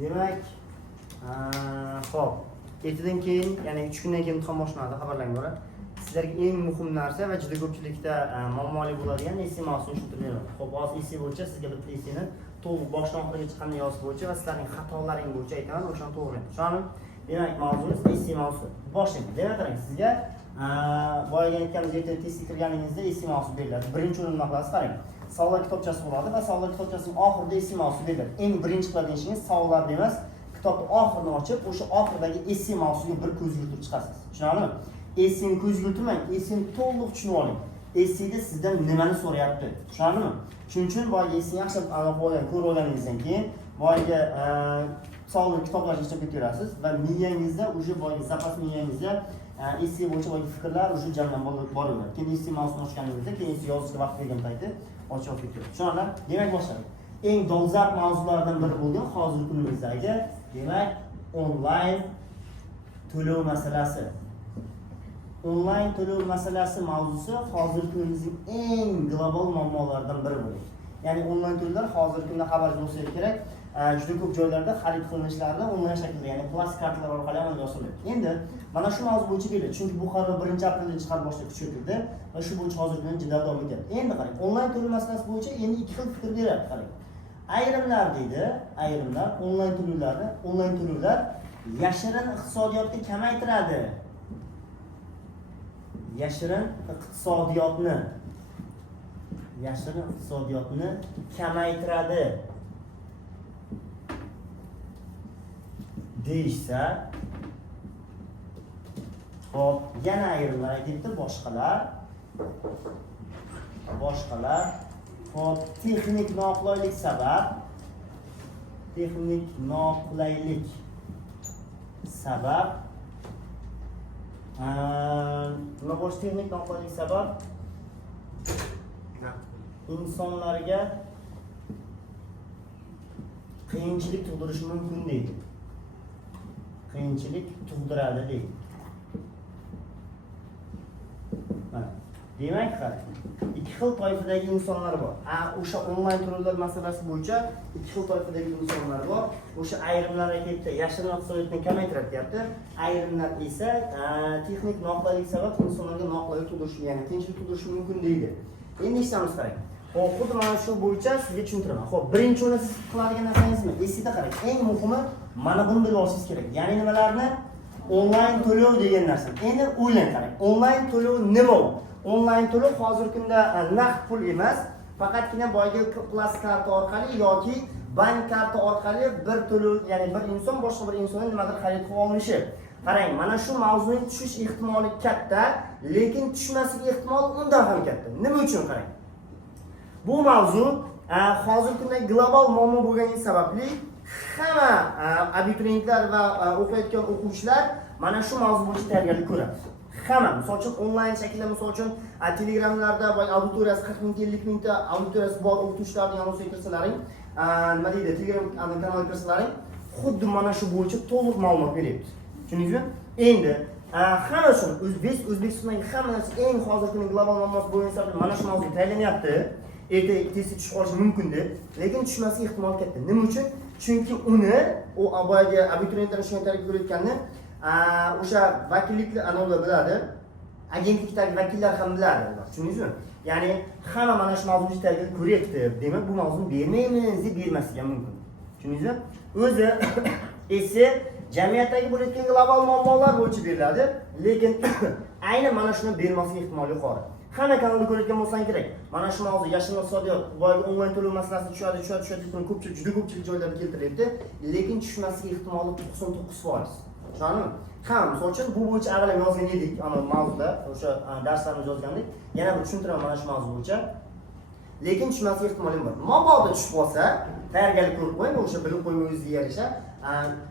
Demak, xo'p, ertadan keyin, ya'ni 3 kundan keyin imtihon boshlanadi, xabarlarga ko'ra. Sizlarga eng muhim narsa va juda ko'pchilikda muammoli bo'ladigan essay mavzusini tushuntirib beraman. Xo'p, hozir essay bo'yicha sizga bitta essayni to'liq boshdan oxirigacha qanday yozish bo'yicha va sizlarning xatolaring bo'yicha aytaman, o'shani to'g'ri. Tushunarmi? Demak, mavzuimiz essay mavzusi. Boshlaymiz. Demak, qarang, sizga boyaga aytganimiz ertaga testga kirganingizda essay mavzusi beriladi. Birinchi o'rinni qilasiz, qarang. Savollar kitobchasi bo'ladi va savollar kitobchasining oxirida essay mavzusi beriladi. Eng birinchi qiladigan ishingiz savollarni emas, kitobni oxirini ochib, o'sha oxirdagi essay mavzusiga bir ko'z yuritib chiqasiz. Tushunarlimi? Essayni ko'z yuritilmang, essayni to'liq tushunib oling. Essayda sizdan nimani so'rayapti? Tushunarlimi? Shuning uchun boyaga essayni yaxshilab ko'rib olganingizdan keyin boyaga savollar kitoblarni ichib ketaverasiz va miyangizda o'sha boyaga zapas miyangizda essay bo'yicha boyaga fikrlar o'sha jamlanib boraveradi. Keyin essay mavzusini ochganingizda, keyin essay yozishga vaqt bergan payti ochib ketaveradi. Tushunarli? Demak, boshlaymiz. Eng dolzarb mavzulardan biri bo'lgan hozirgi kunimizdagi, demak, onlayn to'lov masalasi. Onlayn to'lov masalasi mavzusi hozirgi kunimizning eng global muammolaridan biri bo'ladi. Ya'ni onlayn to'lovlar hozirgi kunda xabaringiz bo'lsa kerak, juda ko'p joylarda xarid qilinishlarni onlayn shaklda, ya'ni plastik kartalar orqali amalga oshiriladi. Endi mana shu mavzu bo'yicha belgiladi, chunki bu qaror 1-apreldan chiqarib boshlab kuchga kirdi va shu bo'yicha hozirgi kunda jiddiy davom etyapti. Endi qarang, onlayn to'lov masalasi bo'yicha endi ikki xil fikr beryapti, qarang. Ayrimlar deydi, ayrimlar onlayn to'lovlar yashirin iqtisodiyotni kamaytiradi. Yashirin iqtisodiyotni kamaytiradi deyishsa, hop, yana ayrimlar aytibdi, boshqalar, hop, texnik noqulaylik sabab, nima bo'lish texnik noqulaylik sabab insonlarga qiyinchilik tug'dirishi mumkin deydi. Qiyinchilik tug'diradi deydi. Demak, qarang, ikki xil toifadagi insonlar bor. O'sha onlayn to'lovlar masalasi bo'yicha ikki xil toifadagi insonlar bor. O'sha ayrimlar aytibdi, yashirin iqtisodiyotni kamaytiradi deyapti. Ayrimlar esa texnik noqulaylik sabab insonlarga noqulaylik tug'dirishi, ya'ni qiyinchilik tug'dirishi mumkin deydi. Endi eshitamiz, qarang. Xo'p, xuddi mana shu bo'yicha sizga tushuntiraman. Xo'p, birinchi o'rinda siz qiladigan narsangiz nima? Esingizda qarang. Eng muhimi mana buni bilib olishingiz kerak. Ya'ni nimalarni? Onlayn to'lov degan narsa. Endi o'ylang, qarang. Onlayn to'lov nima u? Onlayn to'lov hozirgi kunda naqd pul emas, faqatgina boyagi plastik karta orqali yoki bank karta orqali bir to'lov, ya'ni bir inson boshqa bir insondan nimadir xarid qilib olinishi. Qarang, mana shu mavzuning tushish ehtimoli katta, lekin tushmasligi ehtimoli undan ham katta. Nima uchun qarang? Bu mavzu hozirgi kunda global muammo bo'lgani sababli hamma abituriyentlar va o'qiyotgan o'quvchilar mana shu mavzu bo'yicha tayyorgarlik ko'radi. Hamma, misol uchun onlayn shaklda, misol uchun Telegramlarda va auditoriyasi 40 ming, 50 mingta auditoriyasi bor o'qituvchilarning anosini kirsalaring, nima deydi, Telegram kanaliga kirsalaring, xuddi mana shu bo'yicha to'liq ma'lumot beryapti. Tushundingizmi? Endi hamma uchun O'zbekistondagi hamma narsa eng hozirgi kunning global muammosi bo'lgan sababli mana shu mavzu tayyorlanyapti. Ertaga testga tushib qolishi mumkin deb, lekin tushmaslik ehtimoli katta. Nima uchun? Chunki uni boyaga abituriyentlar shunday targ'ib ko'rayotganini o'sha vakilliklar anolar biladi, agentlikdagi vakillar ham biladi. Tushundingizmi? Ya'ni hamma mana shu mavzuni targ'ib ko'ryapti. Demak, bu mavzuni bermaymiz deb bermasligi ham mumkin. Tushundingizmi? O'zi esa jamiyatdagi bo'layotgan global muammolar bo'yicha beriladi, lekin aynan mana shuni bermaslik ehtimoli yuqori. Hamma kanalda ko'rayotgan bo'lsang kerak. Mana shu mavzu yashirin iqtisodiyot, boyagi onlayn to'lov masalasi tushadi deb ko'pchilik juda ko'pchilik joylarda keltiryapti, lekin tushmasligi ehtimoli 99%. Tushunarlimi? Misol uchun bu bo'yicha avval yozgan edik, ana mavzuda, o'sha darslarni yozgandik. Yana bir tushuntiraman mana shu mavzu bo'yicha. Lekin tushmasligi ehtimoli bor. Mabodo tushib qolsa, tayyorgarlik ko'rib qo'ying, o'sha bilib qo'ying o'zingizga yarasha,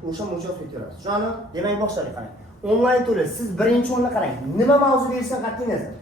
o'sha bo'yicha o'tib ketaverasiz. Tushunarlimi? Demak, boshladik, qarang. Onlayn to'lov, siz birinchi o'rinda qarang. Nima mavzu berishdan qat'iy nazar?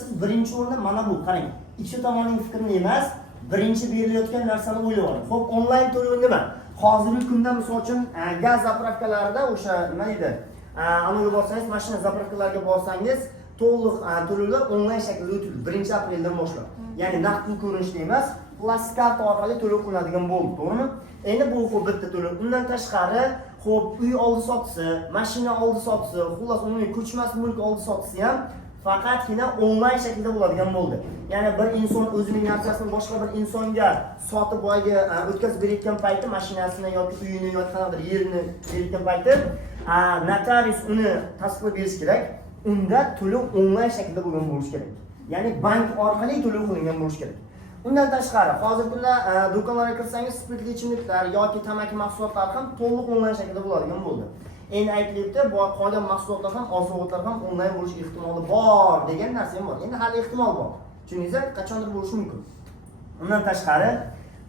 Siz birinchi o'rinda mana bu, qarang. Ikki tomonning fikrini emas, birinchi berilayotgan narsani o'ylab oling. Xo'p, onlayn to'lov nima? Hozirgi kunda misol uchun gaz zapravkalarida o'sha nima deydi? Anaga borsangiz, mashina zapravkalariga borsangiz, to'liq to'lovlar onlayn shaklda o'tiladi 1-apreldan boshlab. Ya'ni naqd pul ko'rinishida emas, plastik karta orqali to'lov qilinadigan bo'ldi, to'g'rimi? Endi bu bitta to'lov. Undan tashqari, xo'p, uy oldi sotisi, mashina oldi sotisi, xullas umumiy ko'chmas mulk oldi sotisi ham faqatgina onlayn shaklda bo'ladigan bo'ldi. Ya'ni bir inson o'zining narsasini boshqa bir insonga sotib o'tkazib berayotgan payti, mashinasini yoki uyini yoki qanaqadir yerini berayotgan payti, notarius uni tasdiqlab berish kerak. Unda to'lov onlayn shaklda bo'lgan bo'lishi kerak. Ya'ni bank orqali to'lov qilingan bo'lishi kerak. Undan tashqari, hozirgi kunda do'konlarga kirsangiz, spirtli ichimliklar yoki tamaki mahsulotlari ham to'liq onlayn shaklda bo'ladigan bo'ldi. Endi aytilyapti, bu qolgan mahsulotlar ham, oziq-ovqatlar ham onlayn bo'lish ehtimoli bor degan narsa ham bor. Endi hali ehtimol bor. Tushundingizmi? Qachondir bo'lishi mumkin. Undan tashqari,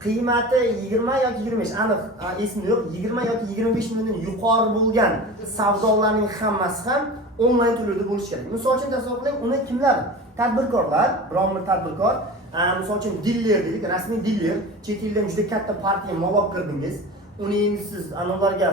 qiymati 20 yoki 25, aniq esimda yo'q, 20 yoki 25 milliondan yuqori bo'lgan savdolarning hammasi ham onlayn to'lovda bo'lishi kerak. Misol uchun tasavvur qiling, uni kimlar? Tadbirkorlar, biron bir tadbirkor, misol uchun diller dedik, rasmiy diller, chet eldan juda katta partiya mol olib kirdingiz. Uni endi siz ularga,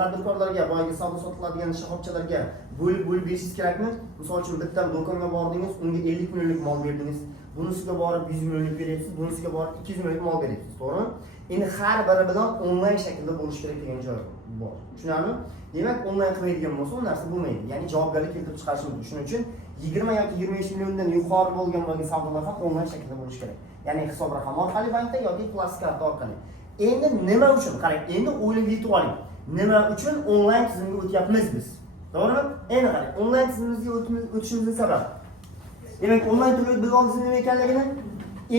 tadbirkorlarga, boyagi savdo sotiladigan shoxobchalarga bo'lib berishingiz kerakmi? Misol uchun bitta do'konga bordingiz, unga 50 millionlik mol berdingiz. Bunisiga borib 100 millionlik beryapsiz, bunisiga borib 200 millionlik mol beryapsiz, to'g'rimi? Endi har biri bilan onlayn shaklda bo'lish kerak degan joy bor. Tushunarli? Demak, onlayn qilmaydigan bo'lsa, u narsa bo'lmaydi. Ya'ni javobgarlik keltirib chiqarish mumkin. Shuning uchun 20 yoki 25 milliondan yuqori bo'lgan savdolar ham onlayn shaklda bo'lishi kerak. Ya'ni hisob raqami orqali bankda yoki plastik karta orqali. Endi nima uchun? Qarang, endi o'ylab yetib oling. Nima uchun onlayn tizimga o'tyapmiz biz? To'g'rimi? Endi qarang, onlayn tizimimizga o'tishimizning sababi. Demak, onlayn to'lov bilgansiz nima ekanligini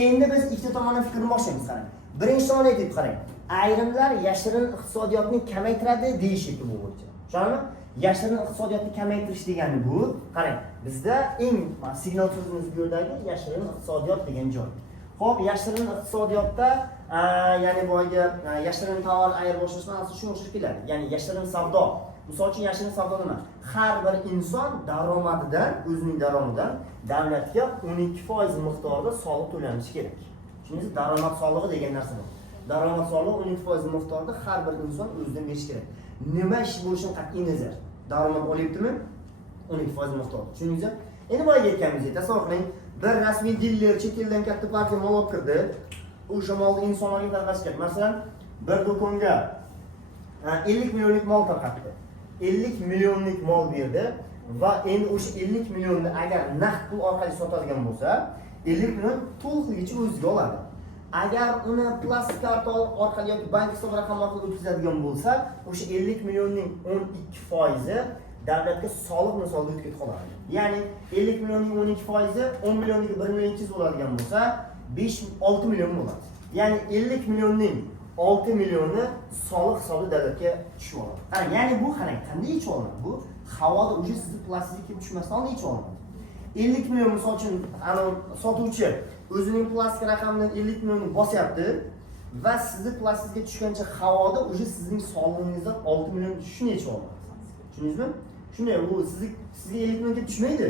endi biz ikkita tomondan fikrni boshlaymiz, qarang. Birinchi tomon aytib qarang. Ayrimlar yashirin iqtisodiyotni kamaytiradi deyishyapti bu bo'yicha. Tushunarlimi? Yashirin iqtisodiyotni kamaytirish degani bu, qarang, bizda eng signal so'zimiz bu yerdagi yashirin iqtisodiyot degan joy. Xo'p, yashirin iqtisodiyotda ya'ni boyagi yashirin tovar ayirboshlashdan asli shunga o'xshab keladi. Ya'ni yashirin savdo. Misol uchun yashirin savdo nima? Har bir inson daromadidan, o'zining daromadidan davlatga 12% miqdorida soliq to'lanishi kerak. Tushundingizmi? Daromad solig'i degan narsa bor. Daromad solig'i 12% miqdorida har bir inson o'zidan berishi kerak. Nima ish bo'lishidan qat'iy nazar, daromad olyaptimi? 12% miqdorda. Tushundingizmi? Endi boyaga aytganimizdek, tasavvur qiling, bir rasmiy diller chet eldan katta partiya mol olib kirdi. O'sha molni insonlarga tarqatish kerak. Masalan, bir do'konga 50 millionlik mol tarqatdi. 50 millionlik mol berdi va endi o'sha 50 millionni agar naqd pul orqali sotadigan bo'lsa, 50 million to'liqligicha o'ziga oladi. Agar uni plastik karta orqali yoki bank hisob raqami orqali o'tkazadigan bo'lsa, o'sha 50 millionning 12% davlatga soliq misolida o'tib qoladi. Ya'ni 50 millionning 12%, 10 millionning 1 million 200 bo'ladigan bo'lsa, 5-6 million bo'ladi. Ya'ni 50 millionning 6 millioni soliq hisobida davlatga tushib oladi. Ya'ni bu qarang, qanday ichib olinadi? Bu havoda o'sha sizni plastik kelib tushmasdan oldin ichib olinadi. 50 million misol uchun sotuvchi o'zining plastik raqamidan 50 millionni bosyapti va sizni plastikga tushgancha havoda o'sha sizning solig'ingizdan 6 million tushishini ichib oladi. Tushundingizmi? Shunday, bu sizga 50 million kelib tushmaydi.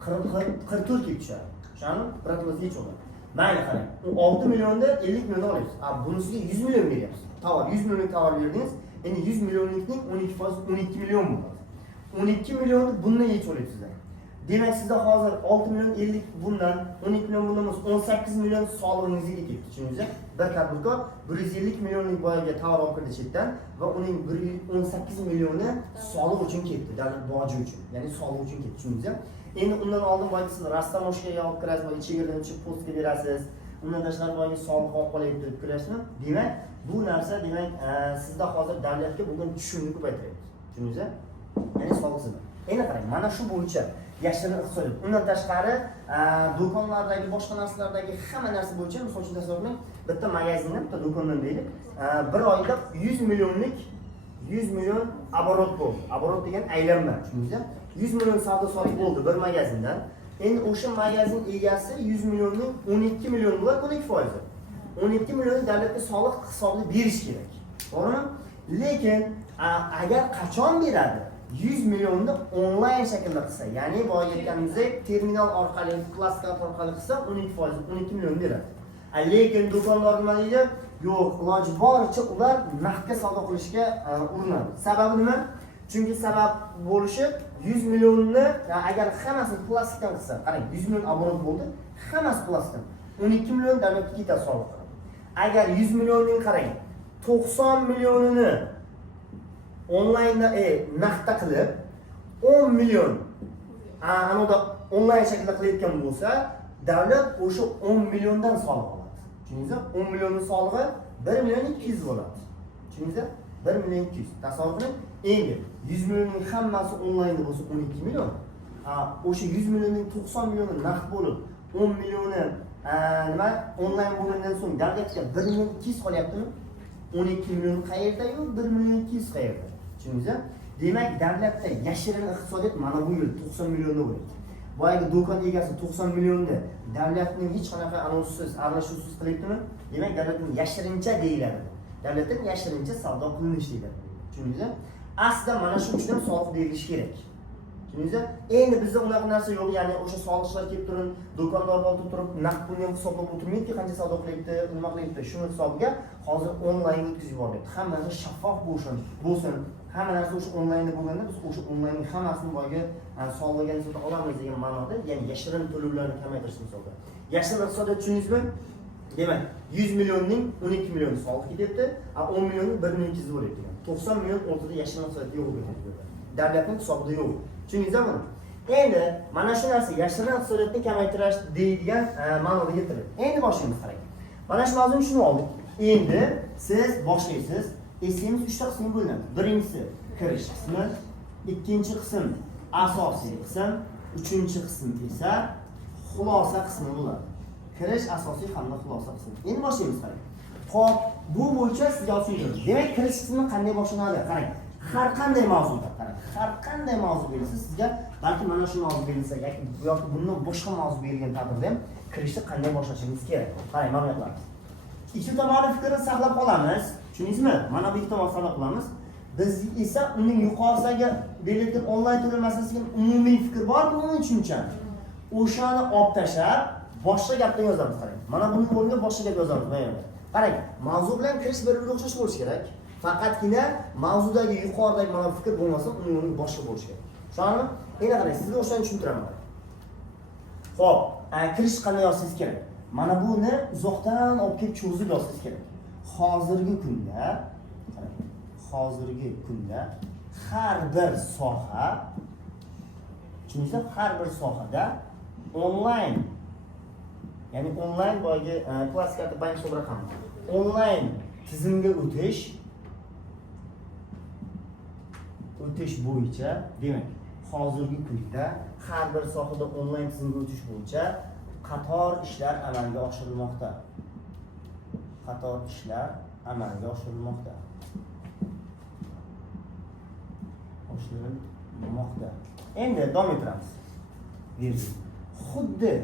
44 kelib tushadi. Tushunarlimi? Prognozga ichib oladi. Mayli qarang, u 6 millionda 50 million olyapsiz. Bunisiga 100 million beryapsiz. Tovar 100 millionlik tovar berdingiz, endi 100 millionlikning 12% 12 million bo'ladi. 12 millionni bundan yechib olyapsizlar. Demak, sizda hozir 6 million 50 bundan, 12 million bundan 18 million solig'ingizga ketdi. Tushundingizmi? Bir tadbirkor 150 millionlik boyaga tovar olib kirdi chetdan va uning 18 millioni soliq uchun ketdi, davlat boji uchun. Ya'ni soliq uchun ketdi. Tushundingizmi? Endi undan oldin boyagi siz rastamoshkaga olib kirasiz, boyagi chegaradan o'tib postga berasiz. Undan tashqari boyagi soliq olib qolyapti deb kirasizmi? Demak, bu narsa demak sizda hozir davlatga bo'lgan tushumni ko'paytiryapti. Tushundingizmi? Ya'ni soliqsiz. Endi qarang, mana shu bo'yicha yashirin iqtisodiyot. Undan tashqari do'konlardagi boshqa narsalardagi hamma narsa bo'yicha, misol uchun tasavvur qiling, bitta magazindan, bitta do'kondan deylik, bir oyda 100 million оборот bo'ldi. Оборот degan aylanma, tushundingizmi? 100 million savdo sotiq bo'ldi bir magazindan. Endi o'sha magazin egasi 100 millionning 12 million bo'ladi, 12%. 12 millionni davlatga soliq hisobida berish kerak. To'g'rimi? Lekin agar qachon beradi? 100 millionni onlayn shaklda qilsa, ya'ni boya aytganimizdek terminal orqali, plastik karta orqali qilsa 12%, 12 million beradi. Lekin do'kondor nima deydi? Yo'q, iloji boricha ular naqdga savdo qilishga urinadi. Sababi nima? Chunki sabab bo'lishi 100 millionni agar hammasini plastikdan qilsa, qarang, 100 million оборот bo'ldi, hammasi plastikdan. 12 million davlatga ketadi soliq. agar 100 millionning qarang, 90 millionini onlaynda naqdda qilib, 10 million anoda onlayn shaklda qilayotgan bo'lsa, davlat o'sha 10 milliondan soliq oladi. Tushundingizmi? 10 millionning solig'i 1 million 200 bo'ladi. Tushundingizmi? 1 million 200. Tasavvur qiling. Endi 100 millionning hammasi onlaynda bo'lsa 12 million. O'sha 100 millionning 90 millioni naqd bo'lib, 10 millioni nima onlayn bo'lgandan so'ng davlatga 1 million 200 qolyaptimi? 12 million qayerda yo'q, 1 million 200 qayerda? Tushundingizmi? Demak, davlatda yashirin iqtisodiyot mana bu yil 90 millionda bo'ladi. Boyagi do'kon egasi 90 millionda davlatning hech qanaqa anonsiz, aralashuvsiz qilyaptimi? Demak, davlatning yashirincha deyiladi. Davlatning yashirincha savdo qilinishi deyiladi. Tushundingizmi? Aslida mana shu uchun ham soliq berilishi kerak. Tushundingizmi? Endi bizda unaqa narsa yo'q, ya'ni o'sha soliqchilar kelib turib, do'konlarga olib turib, naqd pulni ham hisoblab o'tirmaydi, qancha savdo qilyapti, nima qilyapti, shuni hisobiga hozir onlayn o'tkazib yuboryapti. Hamma narsa shaffof bo'lsin. Hamma narsa o'sha onlaynda bo'lganda biz o'sha onlaynning hammasini boyga soliqga nisbatan olamiz degan ma'noda, ya'ni yashirin to'lovlarni kamaytirish misolida. Yashirin iqtisodiyot tushundingizmi? Demak, 100 millionning 12 millioni soliq ketyapti, 10 millionning 1 million 200 bo'lyapti. 90 million o'rtada yashirin iqtisodiyot yo'q bo'lib davlatning hisobida yo'q. Tushundingizmi? Endi mana shu narsa yashirin iqtisodiyotni kamaytirish deyilgan ma'noda keltiriladi. Endi boshlaymiz qarang. Mana shu mavzuni shuni oldik. Endi siz boshlaysiz. Esimiz 3 ta qismga bo'linadi. Birinchisi kirish qismi, ikkinchi qism asosiy qism, uchinchi qism esa xulosa qismi bo'ladi. Kirish asosiy hamda xulosa qismi. Endi boshlaymiz qarang. Xo'p, bu bo'yicha sizga tushuntirdim. Demak, kirish qismi qanday boshlanadi? Qarang. Har qanday mavzuda qarang. Har qanday mavzu berilsa sizga, balki mana shu mavzu berilsa yoki bundan boshqa mavzu berilgan taqdirda ham kirishni qanday boshlashingiz kerak. Qarang, mana bular. Ikki tomoni fikrini saqlab qolamiz. Tushundingizmi? Mana bu ikki tomon saqlab qolamiz. Biz esa uning yuqorisidagi berilgan onlayn to'lov masalasiga umumiy fikr bormi, umumiy tushuncha. O'shani olib tashlab, boshqa gapni yozamiz qarang. Mana buning o'rniga boshqa gap yozamiz mana. Qarang, mavzu bilan kirish bir-biriga o'xshash bo'lishi kerak. Faqatgina mavzudagi yuqoridagi mana fikr bo'lmasa, uning o'rniga boshqa bo'lishi kerak. Tushundingizmi? Endi qarang, sizga o'shani tushuntiraman. Xo'p, kirish qanday yozsangiz kerak? Mana buni uzoqdan olib kelib cho'zib yozsangiz kerak. Hozirgi kunda har bir soha, chunki har bir sohada onlayn, ya'ni onlayn boyagi plastikada bank raqam, onlayn tizimga o'tish bo'yicha, demak, hozirgi kunda har bir sohada onlayn tizimga o'tish bo'yicha qator ishlar amalga oshirilmoqda. Endi davom etamiz. Xuddi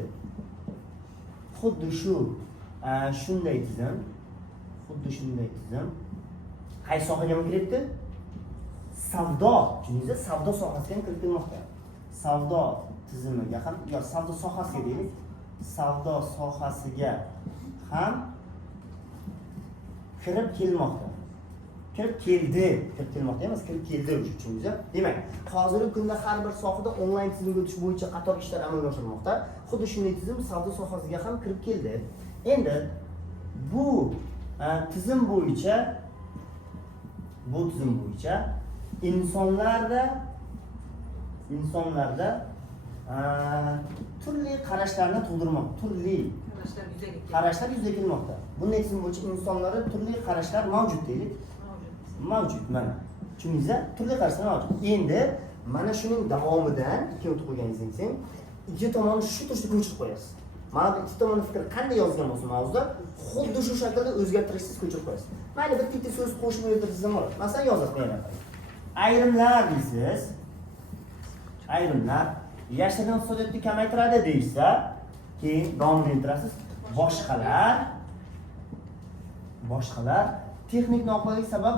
shunday tizim, qaysi sohaga kiryapti? Savdo, tushundingizmi? Savdo sohasiga ham kiritilmoqda. Savdo tizimiga ham, yo savdo sohasiga deylik, savdo sohasiga ham kirib kelmoqda. Kirib kelmoqda emas, kirib keldi tushundingizmi? Demak, hozirgi kunda har bir sohada onlayn tizimga o'tish bo'yicha qator ishlar amalga oshirilmoqda. Xuddi shunday tizim savdo sohasiga ham kirib keldi. Endi bu tizim bo'yicha insonlarda turli qarashlarni tug'dirmoqda, turli qarashlar yuzaga kelmoqda. Bunday tizim bo'yicha insonlarda turli qarashlar mavjud deylik. Mavjud mana. Tushundingizmi? Turli qarashlar mavjud. Endi mana shuning davomidan ikki o'tib qo'yganingizdan so'ng ikki tomonni shu turishda ko'chirib qo'yasiz. Mana bu ikki tomonni fikri qanday yozgan bo'lsa mavzuda, xuddi shu shaklda o'zgartirishsiz ko'chirib qo'yasiz. Mayli bir bitta so'z qo'shib o'tirsangiz ham bo'ladi. Masalan, yozasiz yana. Ayrimlar deysiz. Ayrimlar yashirin iqtisodiyotni kamaytiradi deysa, keyin davom ettirasiz. Boshqalar texnik noqulaylik sabab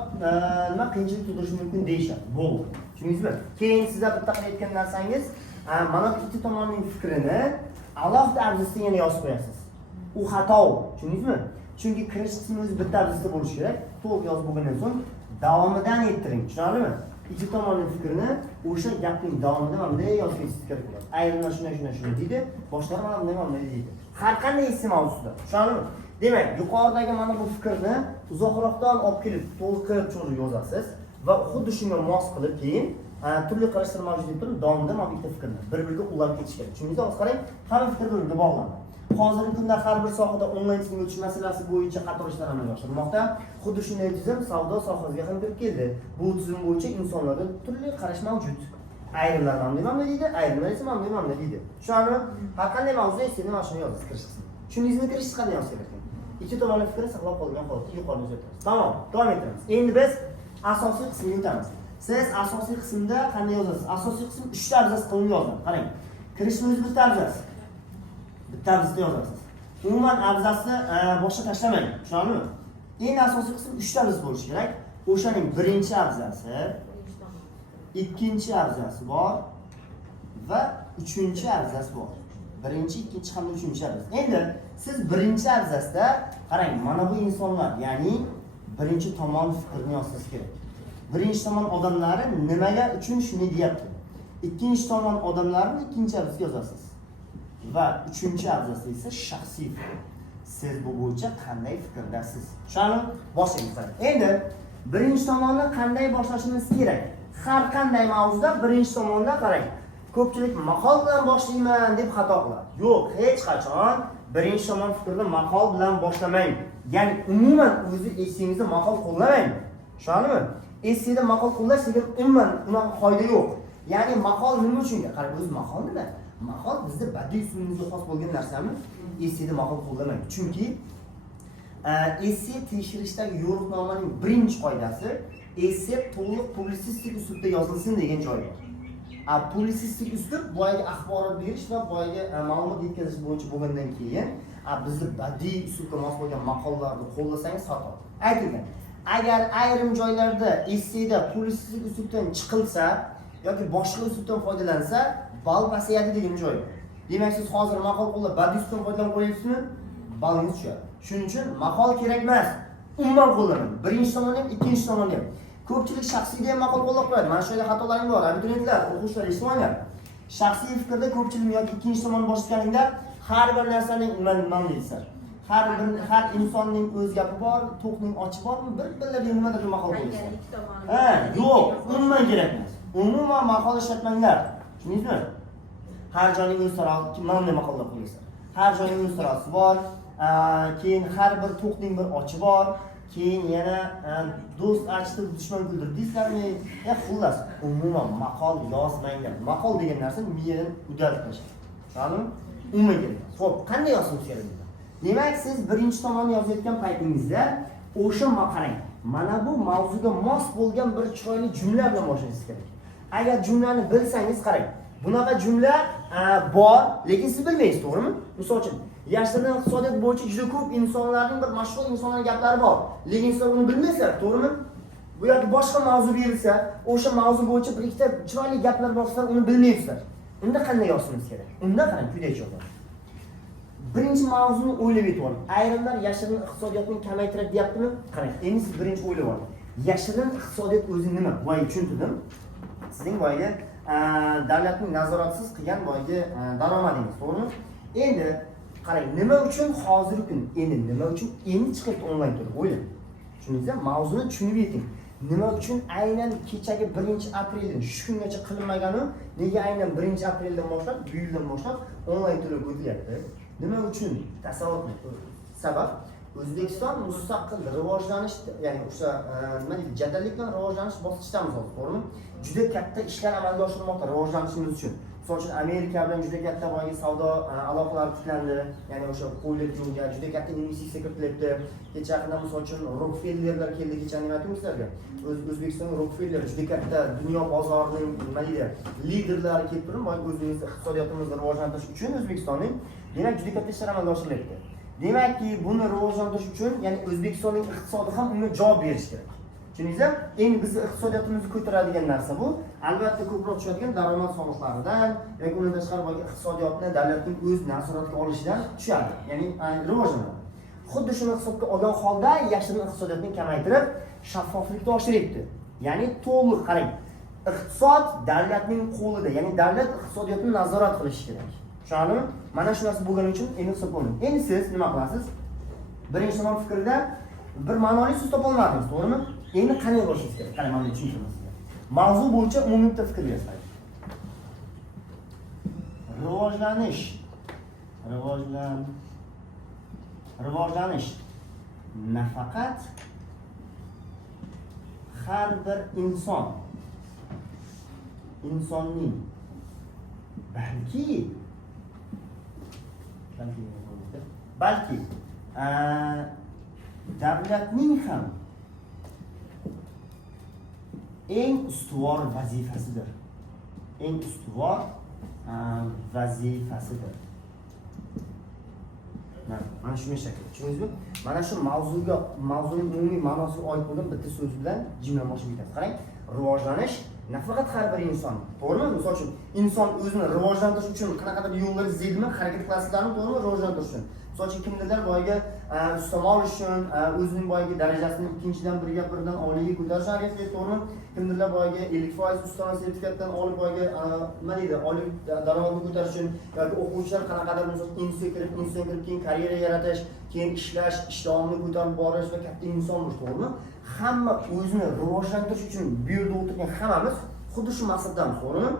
nima qiyinchilik tug'dirishi mumkin deyishadi. Bo'ldi. Tushundingizmi? Keyin sizlar bitta qilayotgan narsangiz, mana bu ikki tomonning fikrini alohida abzasda yana yozib qo'yasiz. U xato. Tushundingizmi? Chunki kirish qismi o'zi bitta abzasda bo'lishi kerak. To'liq yozib bo'lgandan so'ng davomidan yettiring. Tushunarlimi? Ikki tomonning fikrini o'sha gapning davomida mana bunday yozishingiz kerak bo'ladi. Ayrimlar shunday deydi, boshqalar mana bunday deydi. Har qanday ism mavzusida. Tushunarlimi? Demak, yuqoridagi mana bu fikrni uzoqroqdan olib kelib, to'lqib cho'zib yozasiz va xuddi shunga mos qilib keyin turli qarashlar mavjud deb turib, davomida mana bitta fikrni bir-biriga ulab ketish kerak. Tushundingizmi? Hozir qarang, hamma fikr bir-biriga bog'lanadi. Hozirgi kunda har bir sohada onlayn tizimga o'tish masalasi bo'yicha qator ishlar amalga oshirilmoqda. Xuddi shunday tizim savdo sohasiga ham kirib keldi. Bu tizim bo'yicha insonlarda turli qarash mavjud. Ayrimlar mana deydi, ayrimlar esa mana deydi. Shuni har qanday mavzu esa mana shuni yozib kirish qismi. Tushundingizmi? Kirish qanday yozish kerak? Ikki tomonli fikrni saqlab qolgan holatda yuqoriga uzatamiz. Tamam, davom etamiz. Endi biz asosiy qismga o'tamiz. Siz asosiy qismda qanday yozasiz? Asosiy qism 3 ta abzas qilib yoziladi. Qarang. Kirishni o'zi bitta abzas. Bitta abzasda yozasiz. Umuman abzasni boshqa tashlamang. Tushunarlimi? Eng asosiy qism 3 ta abzas bo'lishi kerak. O'shaning birinchi abzasi, ikkinchi abzasi bor va uchinchi abzas bor. Birinchi, ikkinchi hamda uchinchi abzas. Endi siz birinchi abzasda qarang, mana bu insonlar, ya'ni birinchi tomon fikrni yozsangiz kerak. Birinchi tomon odamlari nimaga uchun shuni deyapti. Ikkinchi tomon odamlarni ikkinchi abzasga yozasiz. Va uchinchi abzasda esa shaxsiy fikr. Siz bu bo'yicha qanday fikrdasiz? Shuni boshlaymiz. Endi birinchi tomonni qanday boshlashimiz kerak? Har qanday mavzuda birinchi tomonda qarang. Ko'pchilik maqol bilan boshlayman deb xato qiladi. Yo'q, hech qachon birinchi tomon fikrni maqol bilan boshlamang. Ya'ni umuman o'zi essingizda maqol qo'llamang. Tushunarlimi? Essida maqol qo'llash degan umuman unaqa qoida yo'q. Ya'ni maqol nima uchun? Qarang, o'zi maqol nima? Maqol bizda badiiy usulimizga xos bo'lgan narsami? Essida maqol qo'llamang. Chunki esse tekshirishdagi yo'riqnomaning birinchi qoidasi esse to'liq publisistik uslubda yozilsin degan joy bor. Publisistik uslub boyagi axborot berish va boyagi ma'lumot yetkazish bo'yicha bo'lgandan keyin bizni badiiy uslubga mos bo'lgan maqollarni qo'llasangiz xato. Aytilgan. Agar ayrim joylarda esseda publisistik uslubdan chiqilsa yoki boshqa uslubdan foydalansa, ball pasayadi degan joy bor. Demak, siz hozir maqol qo'llab badiiy uslubdan foydalanib qo'yapsizmi? Ballingiz tushadi. Shuning uchun maqol kerak emas. Umuman qo'llanadi. Birinchi tomon ham, ikkinchi tomon ham. Ko'pchilik shaxsiyda ham maqol qo'llab qo'yadi. Mana shu yerda xatolaring bor. Abituriyentlar, o'quvchilar eshitmanglar. Shaxsiy fikrda ko'pchilik yoki ikkinchi tomon boshlaganingda har bir narsaning nima deysiz? Har insonning o'z gapi bor, to'qning ochi bormi? Bir-birlariga nimadir maqol qo'yasiz. Yo'q, umuman kerak emas. Umuman maqol ishlatmanglar. Tushundingizmi? Har joyning o'z tarozi, kimlarning maqollar qo'yasiz? Har joyning o'z tarozi bor. Keyin har bir to'qning bir ochi bor. Keyin yana do'st achdi, dushman kuldir deysizlarmi? Xullas, umuman maqol yozmanglar. Maqol degan narsa miyadan udalib tashlashdi. Tushundingizmi? Umuman kerak. Xo'p, qanday yozishimiz kerak? Demak, siz birinchi tomonni yozayotgan paytingizda o'sha qarang, mana bu mavzuga mos bo'lgan bir chiroyli jumla bilan boshlashingiz kerak. Agar jumlani bilsangiz, qarang, bunaqa jumla bor, lekin siz bilmaysiz, to'g'rimi? Misol uchun, yashirin iqtisodiyot bo'yicha juda ko'p insonlarning, bir mashhur insonlarning gaplari bor, lekin siz uni bilmaysizlar, to'g'rimi? Bu yoki boshqa mavzu berilsa, o'sha mavzu bo'yicha bir ikkita chiroyli gaplar borsa, uni bilmaysizlar. Unda qanday yozishimiz kerak? Unda qarang, quyidagi joyda. Birinchi mavzuni o'ylab yetib oling. Ayrimlar yashirin iqtisodiyotni kamaytiradi deyaptimi? Qarang, endi siz birinchi o'ylab oling. Yashirin iqtisodiyot o'zi nima? Voy, tushundim. Sizning boyga davlatning nazoratsiz qilgan boyga daromadingiz, to'g'rimi? Endi qarang, nima uchun hozirgi kun, endi nima uchun endi chiqib onlayn turib o'ylang. Tushundingizmi? Mavzuni tushunib yeting. Nima uchun aynan kechagi 1-apreldan shu kungacha qilinmagani, nega aynan 1-apreldan boshlab, bu yildan boshlab onlayn turib o'tilyapti? Nima uchun? Tasavvur sabab O'zbekiston mustaqil rivojlanish, ya'ni o'sha nima deydi, jadallik bilan rivojlanish bosqichidamiz hozir, to'g'rimi? Juda katta ishlar amalga oshirilmoqda rivojlanishimiz uchun. Misol uchun Amerika bilan juda katta boyagi savdo aloqalari tiklandi. Ya'ni o'sha qo'yilib yo'lga juda katta investitsiya kiritilyapti. Kecha yaqinda misol uchun Rockefellerlar keldi, kecha nima aytdim sizlarga? O'zbekiston Rockefeller juda katta dunyo bozorining nima deydi, liderlari kelib turib, boy o'zimiz iqtisodiyotimizni rivojlantirish uchun O'zbekistonning demak juda katta ishlar amalga oshirilyapti. Demakki, buni rivojlantirish uchun, ya'ni O'zbekistonning iqtisodi ham unga javob berish kerak. Tushundingizmi? Endi bizning iqtisodiyotimizni ko'taradigan narsa bu, albatta ko'proq tushadigan daromad soliqlaridan yoki undan tashqari bo'lgan iqtisodiyotni davlatning o'z nazoratiga olishidan tushadi. Ya'ni rivojlanadi. Xuddi shuni hisobga olgan holda yashirin iqtisodiyotni kamaytirib, shaffoflikni oshiryapti. Ya'ni to'liq qarang, iqtisod davlatning qo'lida, ya'ni davlat iqtisodiyotni nazorat qilishi kerak. Tushunarlimi? Mana shu narsa bo'lgani uchun endi hisoblanadi. Endi siz nima qilasiz? Birinchi tomon fikrda bir ma'noli so'z topa olmadingiz, to'g'rimi? Endi qanday boshlaysiz kerak? Qani men tushuntirman sizga. Mavzu bo'yicha umumiy bitta fikr yozing. Rivojlanish nafaqat har bir insonning balki davlatning ham eng ustuvor vazifasidir. Mana shunday shakl. Tushundingizmi? Mana shu mavzuning umumiy ma'nosini olib bo'lgan bitta so'z bilan jumla boshlaymiz. Qarang, rivojlanish nafaqat har bir inson. To'g'rimi? Misol uchun inson o'zini rivojlantirish uchun qanaqadir yo'llar izlaydimi? Harakat qilasizlarmi? To'g'rimi? Rivojlantirish uchun. Misol uchun kimnidir boyga ustama olish uchun o'zining boyga darajasini 2-dan 1ga birdan oliyga ko'tarish harakat qiladi, to'g'rimi? Kimnidir boyga 50% ustama sertifikatdan olib boyga nima deydi? Oliy daromadni ko'tarish uchun yoki o'quvchilar qanaqadir misol institutga kirib keyin karyera yaratish, keyin ishlash, ishlohni ko'tarib borish va katta inson bo'lish, to'g'rimi? Hamma o'zini rivojlantirish uchun bu yerda o'tirgan hammamiz xuddi shu maqsaddamiz, to'g'rimi?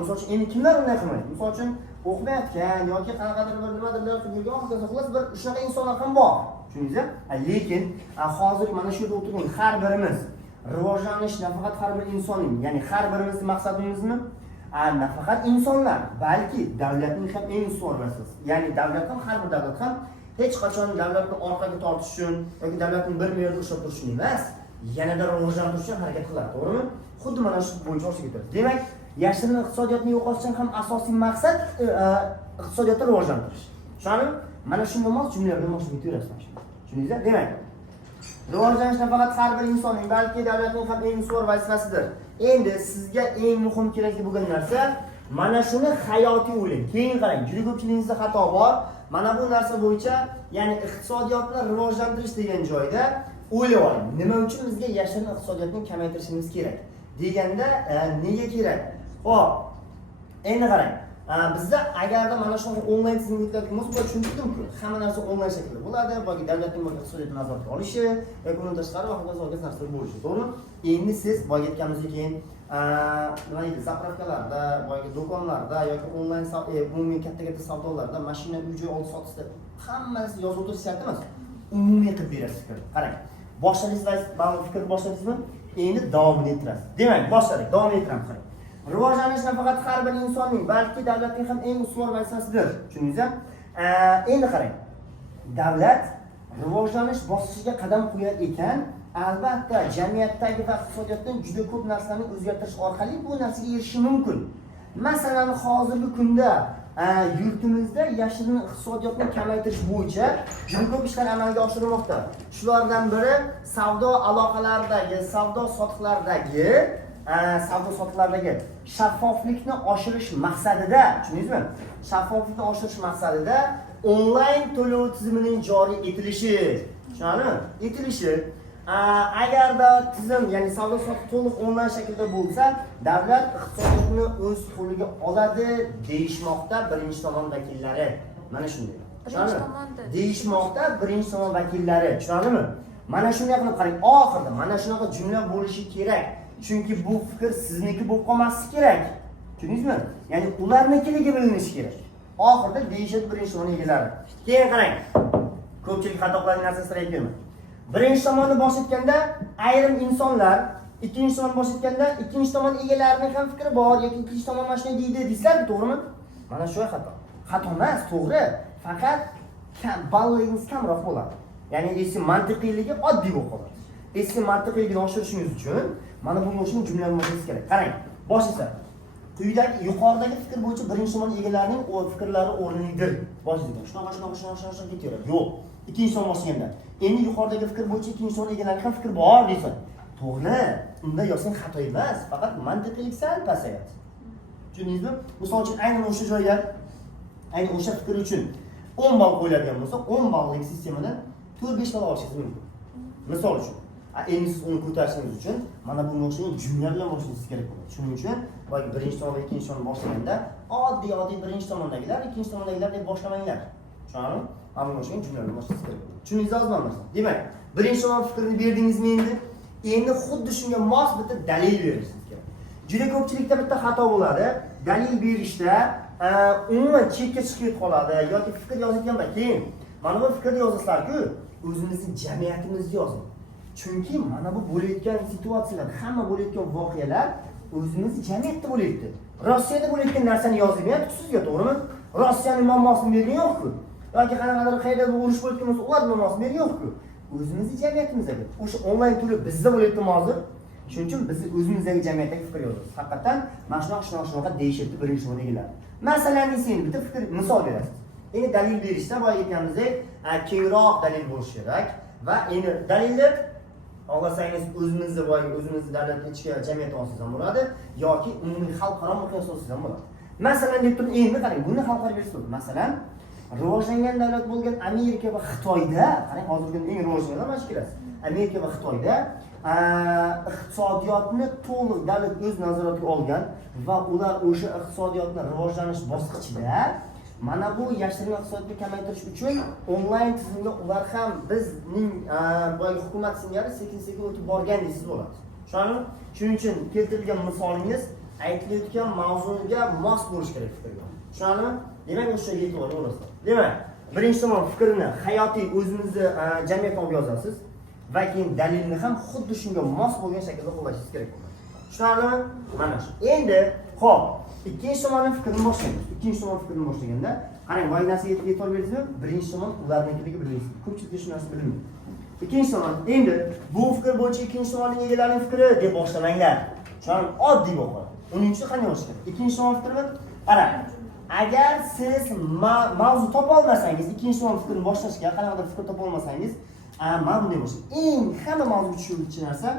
Misol uchun endi kimlar unday qilmaydi? Misol uchun o'qimayotgan yoki qanaqadir bir nimadir qilib yurgan, xullas bir shunaqa insonlar ham bor. Tushundingizmi? Lekin hozir mana shu yerda o'tirgan har birimiz rivojlanish nafaqat har bir insonning, ya'ni har birimizning maqsadimizmi? Nafaqat insonlar, balki davlatning ham eng ustuvor vazifasi. Ya'ni davlat ham, har bir davlat ham hech qachon davlatni orqaga tortish uchun yoki davlatni bir yerda ushlab turish uchun emas, yanada rivojlantirish uchun harakat qiladi, to'g'rimi? Xuddi mana shu bo'yicha olsak ketadi. Demak, yashirin iqtisodiyotni yo'qotish uchun ham asosiy maqsad iqtisodiyotni rivojlantirish. Tushunarlimi? Mana shunga mos jumlalarni boshlayib ketaverasiz. Tushundingizmi? Demak, rivojlanish nafaqat har bir insonning, balki davlatning ham eng ustuvor vazifasidir. Endi sizga eng muhim kerakli bo'lgan narsa mana shuni hayotiy o'ylang. Keyin qarang, juda ko'pchiligingizda xato bor. Mana bu narsa bo'yicha, ya'ni iqtisodiyotni rivojlantirish degan joyda o'ylab oling. Nima uchun bizga yashirin iqtisodiyotni kamaytirishimiz kerak? Deganda nega kerak? Xo'p, endi qarang. Bizda agarda mana shunday onlayn tizimlar bo'lsa, bu tushuntirdim-ku. Hamma narsa onlayn shaklda bo'ladi, balki davlatning bo'lgan iqtisodiyotni nazoratga olishi, yoki undan tashqari va hokazo narsalar bo'lishi, to'g'rimi? Endi siz boya aytganimizdek keyin nima deydi, zapravkalarda, boyagi do'konlarda yoki onlayn umumiy katta savdolarda mashina, uy-joy oldi sotishda hammasi yozib o'tirish shart emas. Umumiy qilib berasiz. Qarang. Boshladingizmi? Ma'lum fikr boshladingizmi? Endi davom ettirasiz. Demak, boshladik, davom ettiramiz. Qarang. Rivojlanish nafaqat har bir insonning, balki davlatning ham eng ustuvor vazifasidir. Tushundingizmi? Endi qarang. Davlat rivojlanish bosqichiga qadam qo'yar ekan, albatta jamiyatdagi va iqtisodiyotdan juda ko'p narsalarni o'zgartirish orqali bu narsaga erishish mumkin. Masalan, hozirgi kunda yurtimizda yashirin iqtisodiyotni kamaytirish bo'yicha juda ko'p ishlar amalga oshirilmoqda. Shulardan biri savdo aloqalaridagi, savdo sotiqlardagi shaffoflikni oshirish maqsadida, tushundingizmi? Shaffoflikni oshirish maqsadida onlayn to'lov tizimining joriy etilishi. Tushunarlimi? Etilishi. Agarda tizim, ya'ni savdo sotiq to'liq onlayn shaklda bo'lsa, davlat iqtisodiyotni o'z qo'liga oladi deyishmoqda birinchi tomon vakillari. Mana shunday. Deyishmoqda birinchi tomon vakillari. Tushunarlimi? Mana shunday qilib qarang, oxirida mana shunaqa jumla bo'lishi kerak. Chunki bu fikr sizniki bo'lib qolmasligi kerak. Tushundingizmi? Ya'ni ularnikiligi bilinishi kerak. Oxirida deyishadi birinchi tomon egalari. Keyin qarang. Ko'pchilik xato qiladigan narsani sira aytmayman. Birinchi tomonni boshlatganda ayrim insonlar, ikkinchi tomonni boshlatganda ikkinchi tomon egalarining ham fikri bor yoki ikkinchi tomon mana shunday deydi deysizlar, to'g'rimi? Mana shu xato. Xato emas, to'g'ri. Faqat ballingiz kamroq bo'ladi. Ya'ni eski mantiqiyligi oddiy bo'lib qoladi. Eski mantiqiyligini oshirishingiz uchun mana bunga o'xshagan jumlalarni yozishingiz kerak. Qarang, boshlaysa. Quyidagi yuqoridagi fikr bo'yicha birinchi tomon egalarining fikrlari o'rnlidir. Boshlaydi. Shunaqa ketaveradi. Yo'q. Ikkinchi tomon boshlaganda. Endi yuqoridagi fikr bo'yicha ikkinchi tomon egalarining ham fikri bor desa. To'g'ri. Unda yozsang xato emas, faqat mantiqiylik sal pasayadi. Tushundingizmi? Misol uchun aynan o'sha joyga, aynan o'sha fikr uchun 10 ball qo'yiladigan bo'lsa, 10 balllik sistemadan 4-5 ball olishingiz mumkin. Misol uchun. Endi siz uni ko'tarishingiz uchun mana bunga o'xshagan jumla bilan boshlashingiz kerak bo'ladi. Shuning uchun boyagi birinchi tomon va ikkinchi tomon boshlaganda oddiy birinchi tomondagilar, ikkinchi tomondagilar deb boshlamanglar. Tushunarlimi? Mana bunga o'xshagan jumlalarni boshlashingiz kerak. Tushundingizmi hozir? Demak, birinchi tomon fikrni berdingizmi endi? Endi xuddi shunga mos bitta dalil berishingiz kerak. Juda ko'pchilikda bitta xato bo'ladi. Dalil berishda umuman chetga chiqib qoladi yoki fikr yozayotganda keyin mana bu fikrni yozasizlar-ku, o'zingizning jamiyatimizni yozing. Chunki mana bu bo'layotgan situatsiyalar, hamma bo'layotgan voqealar o'zimizning jamiyatda bo'layapti. Rossiyada bo'layotgan narsani yozmayapti sizga, to'g'rimi? Rossiyaning muammosini bergan yo'q-ku. Yoki qanaqadir qayerda urush bo'layotgan bo'lsa, ular muammosini bergan yo'q-ku. O'zimizning jamiyatimizda, o'sha onlayn turi bizda bo'layapti hozir. Shuning uchun biz o'zimizdagi jamiyatdagi fikr yozamiz. Haqiqatan mana shunaqa deyishibdi birinchi o'rindagilar. Masalan, sen bitta fikr misol berasiz. Endi dalil berishda boya aytganimizdek, kengroq dalil bo'lishi kerak va endi dalilni xohlasangiz o'zimizni davlat ichki jamiyat olsangiz ham bo'ladi yoki umumiy xalqaro miqyos olsangiz ham bo'ladi. Masalan deb turib, endi qarang, buni xalqaro bersin. Masalan, rivojlangan davlat bo'lgan Amerika va Xitoyda, qarang, hozirgi eng rivojlangan mana shu kelasiz. Amerika va Xitoyda iqtisodiyotni to'liq davlat o'z nazoratiga olgan va ular o'sha iqtisodiyotni rivojlanish bosqichida mana bu yashirin iqtisodiyotni kamaytirish uchun onlayn tizimga ular ham bizning boyagi hukumat singari sekin-sekin o'tib borgan deysiz bo'ladi. Tushunarlimi? Shuning uchun keltirilgan misolingiz aytilayotgan mavzuga mos bo'lish kerak fikrga. Tushunarlimi? Demak, o'sha yetib olasiz. Demak, birinchi tomon fikrni hayotiy o'zingizni jamiyatga olib yozasiz va keyin dalilni ham xuddi shunga mos bo'lgan shaklda qo'llashingiz kerak bo'ladi. Tushunarlimi? Mana shu. Endi, xo'p, ikkinchi tomonning fikrini boshlaymiz. Ikkinchi tomon fikrini boshlaganda, qarang, voy narsaga e'tibor bersizmi? Birinchi tomon ularnikiligi bilinsin. Ko'pchilik shu narsa bilinmaydi. Ikkinchi tomon, endi bu fikr bo'yicha ikkinchi tomonning egalarining fikri deb boshlamanglar. Tushunarlimi? Oddiy bo'ladi. Uning uchun qanday bo'lishi kerak? Ikkinchi tomon fikrini qarang. Agar siz mavzu topa olmasangiz, ikkinchi tomon fikrini boshlashga qanaqadir fikr topa olmasangiz, mana bunday bo'lsin. Eng hamma mavzu tushunuvchi narsa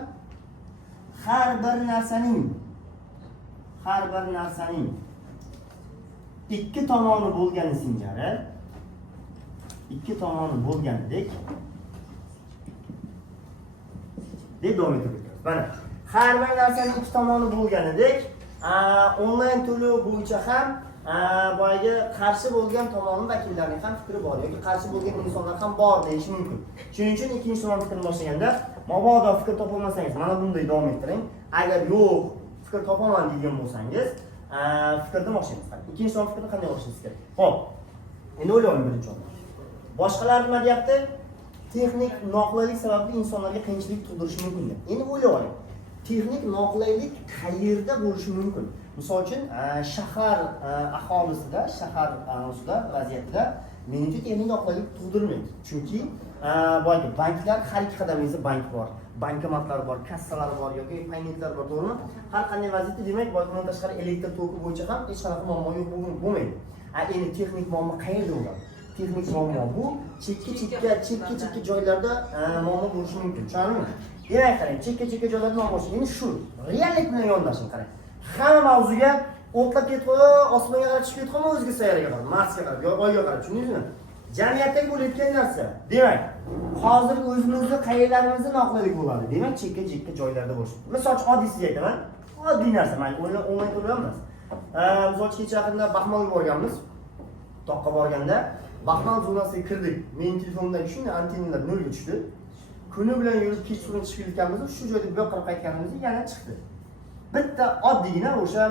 har bir narsaning ikki tomoni bo'lgani singari, ikki tomoni bo'lgandek deb davom ettiramiz. Mana har bir narsaning ikki tomoni bo'lganidek, onlayn to'lov bo'yicha ham boyagi qarshi bo'lgan tomonning vakillarining ham fikri bor yoki qarshi bo'lgan insonlar ham bor deyish mumkin. Shuning uchun ikkinchi tomon fikrni boshlaganda, mabodo fikr topolmasangiz, mana bunday davom ettiring. Agar yo'q, fikr topaman degan bo'lsangiz, fikrni boshlaymiz. Ikkinchi tomon fikrni qanday boshlashingiz kerak? Xo'p. Endi o'ylayman birinchi o'rinda. Boshqalar nima deyapti? Texnik noqulaylik sababli insonlarga qiyinchilik tug'dirishi mumkin deb. Endi o'ylab oling. Texnik noqulaylik qayerda bo'lishi mumkin? Misol uchun, shahar aholisida, shahar aholisi vaziyatida menimcha texnik noqulaylik tug'dirmaydi. Chunki boyagi banklar har ikki qadamingizda bank bor, bankomatlar bor, kassalar bor yoki paymentlar bor, to'g'rimi? Har qanday vaziyatda, demak, bundan tashqari elektr toki bo'yicha ham hech qanaqa muammo yo'q bo'lmaydi. Endi texnik muammo qayerda bo'ladi? Texnik muammo bu chekka joylarda muammo bo'lishi mumkin. Tushunarlimi? Demak, qarang, chekka joylarda muammo bo'lishi. Endi shu reallik bilan yondashing, qarang. Hamma mavzuga o'tlab ketib, osmonga qarab chiqib ketib, o'ziga sayyoraga qarab, Marsga qarab, yoki Oyga qarab, tushundingizmi? Jamiyatdagi bo'layotgan narsa. Demak, hozir o'zimizni qayerlarimizda noqulaylik bo'ladi. Demak, chekka joylarda bo'lish. Misol uchun oddiy sizga aytaman. Oddiy narsa, mana onlayn to'layapmiz. Misol uchun kecha yaqinda Baxmalga borganmiz. Toqqa borganda, Baxmal zonasiga kirdik. Mening telefonimdagi shunday antennalar nolga tushdi. Kuni bilan yurib kechqurun chiqib ketganmiz, shu joyda bu yoqqa qaytganimizda yana chiqdi. Bitta oddiygina o'sha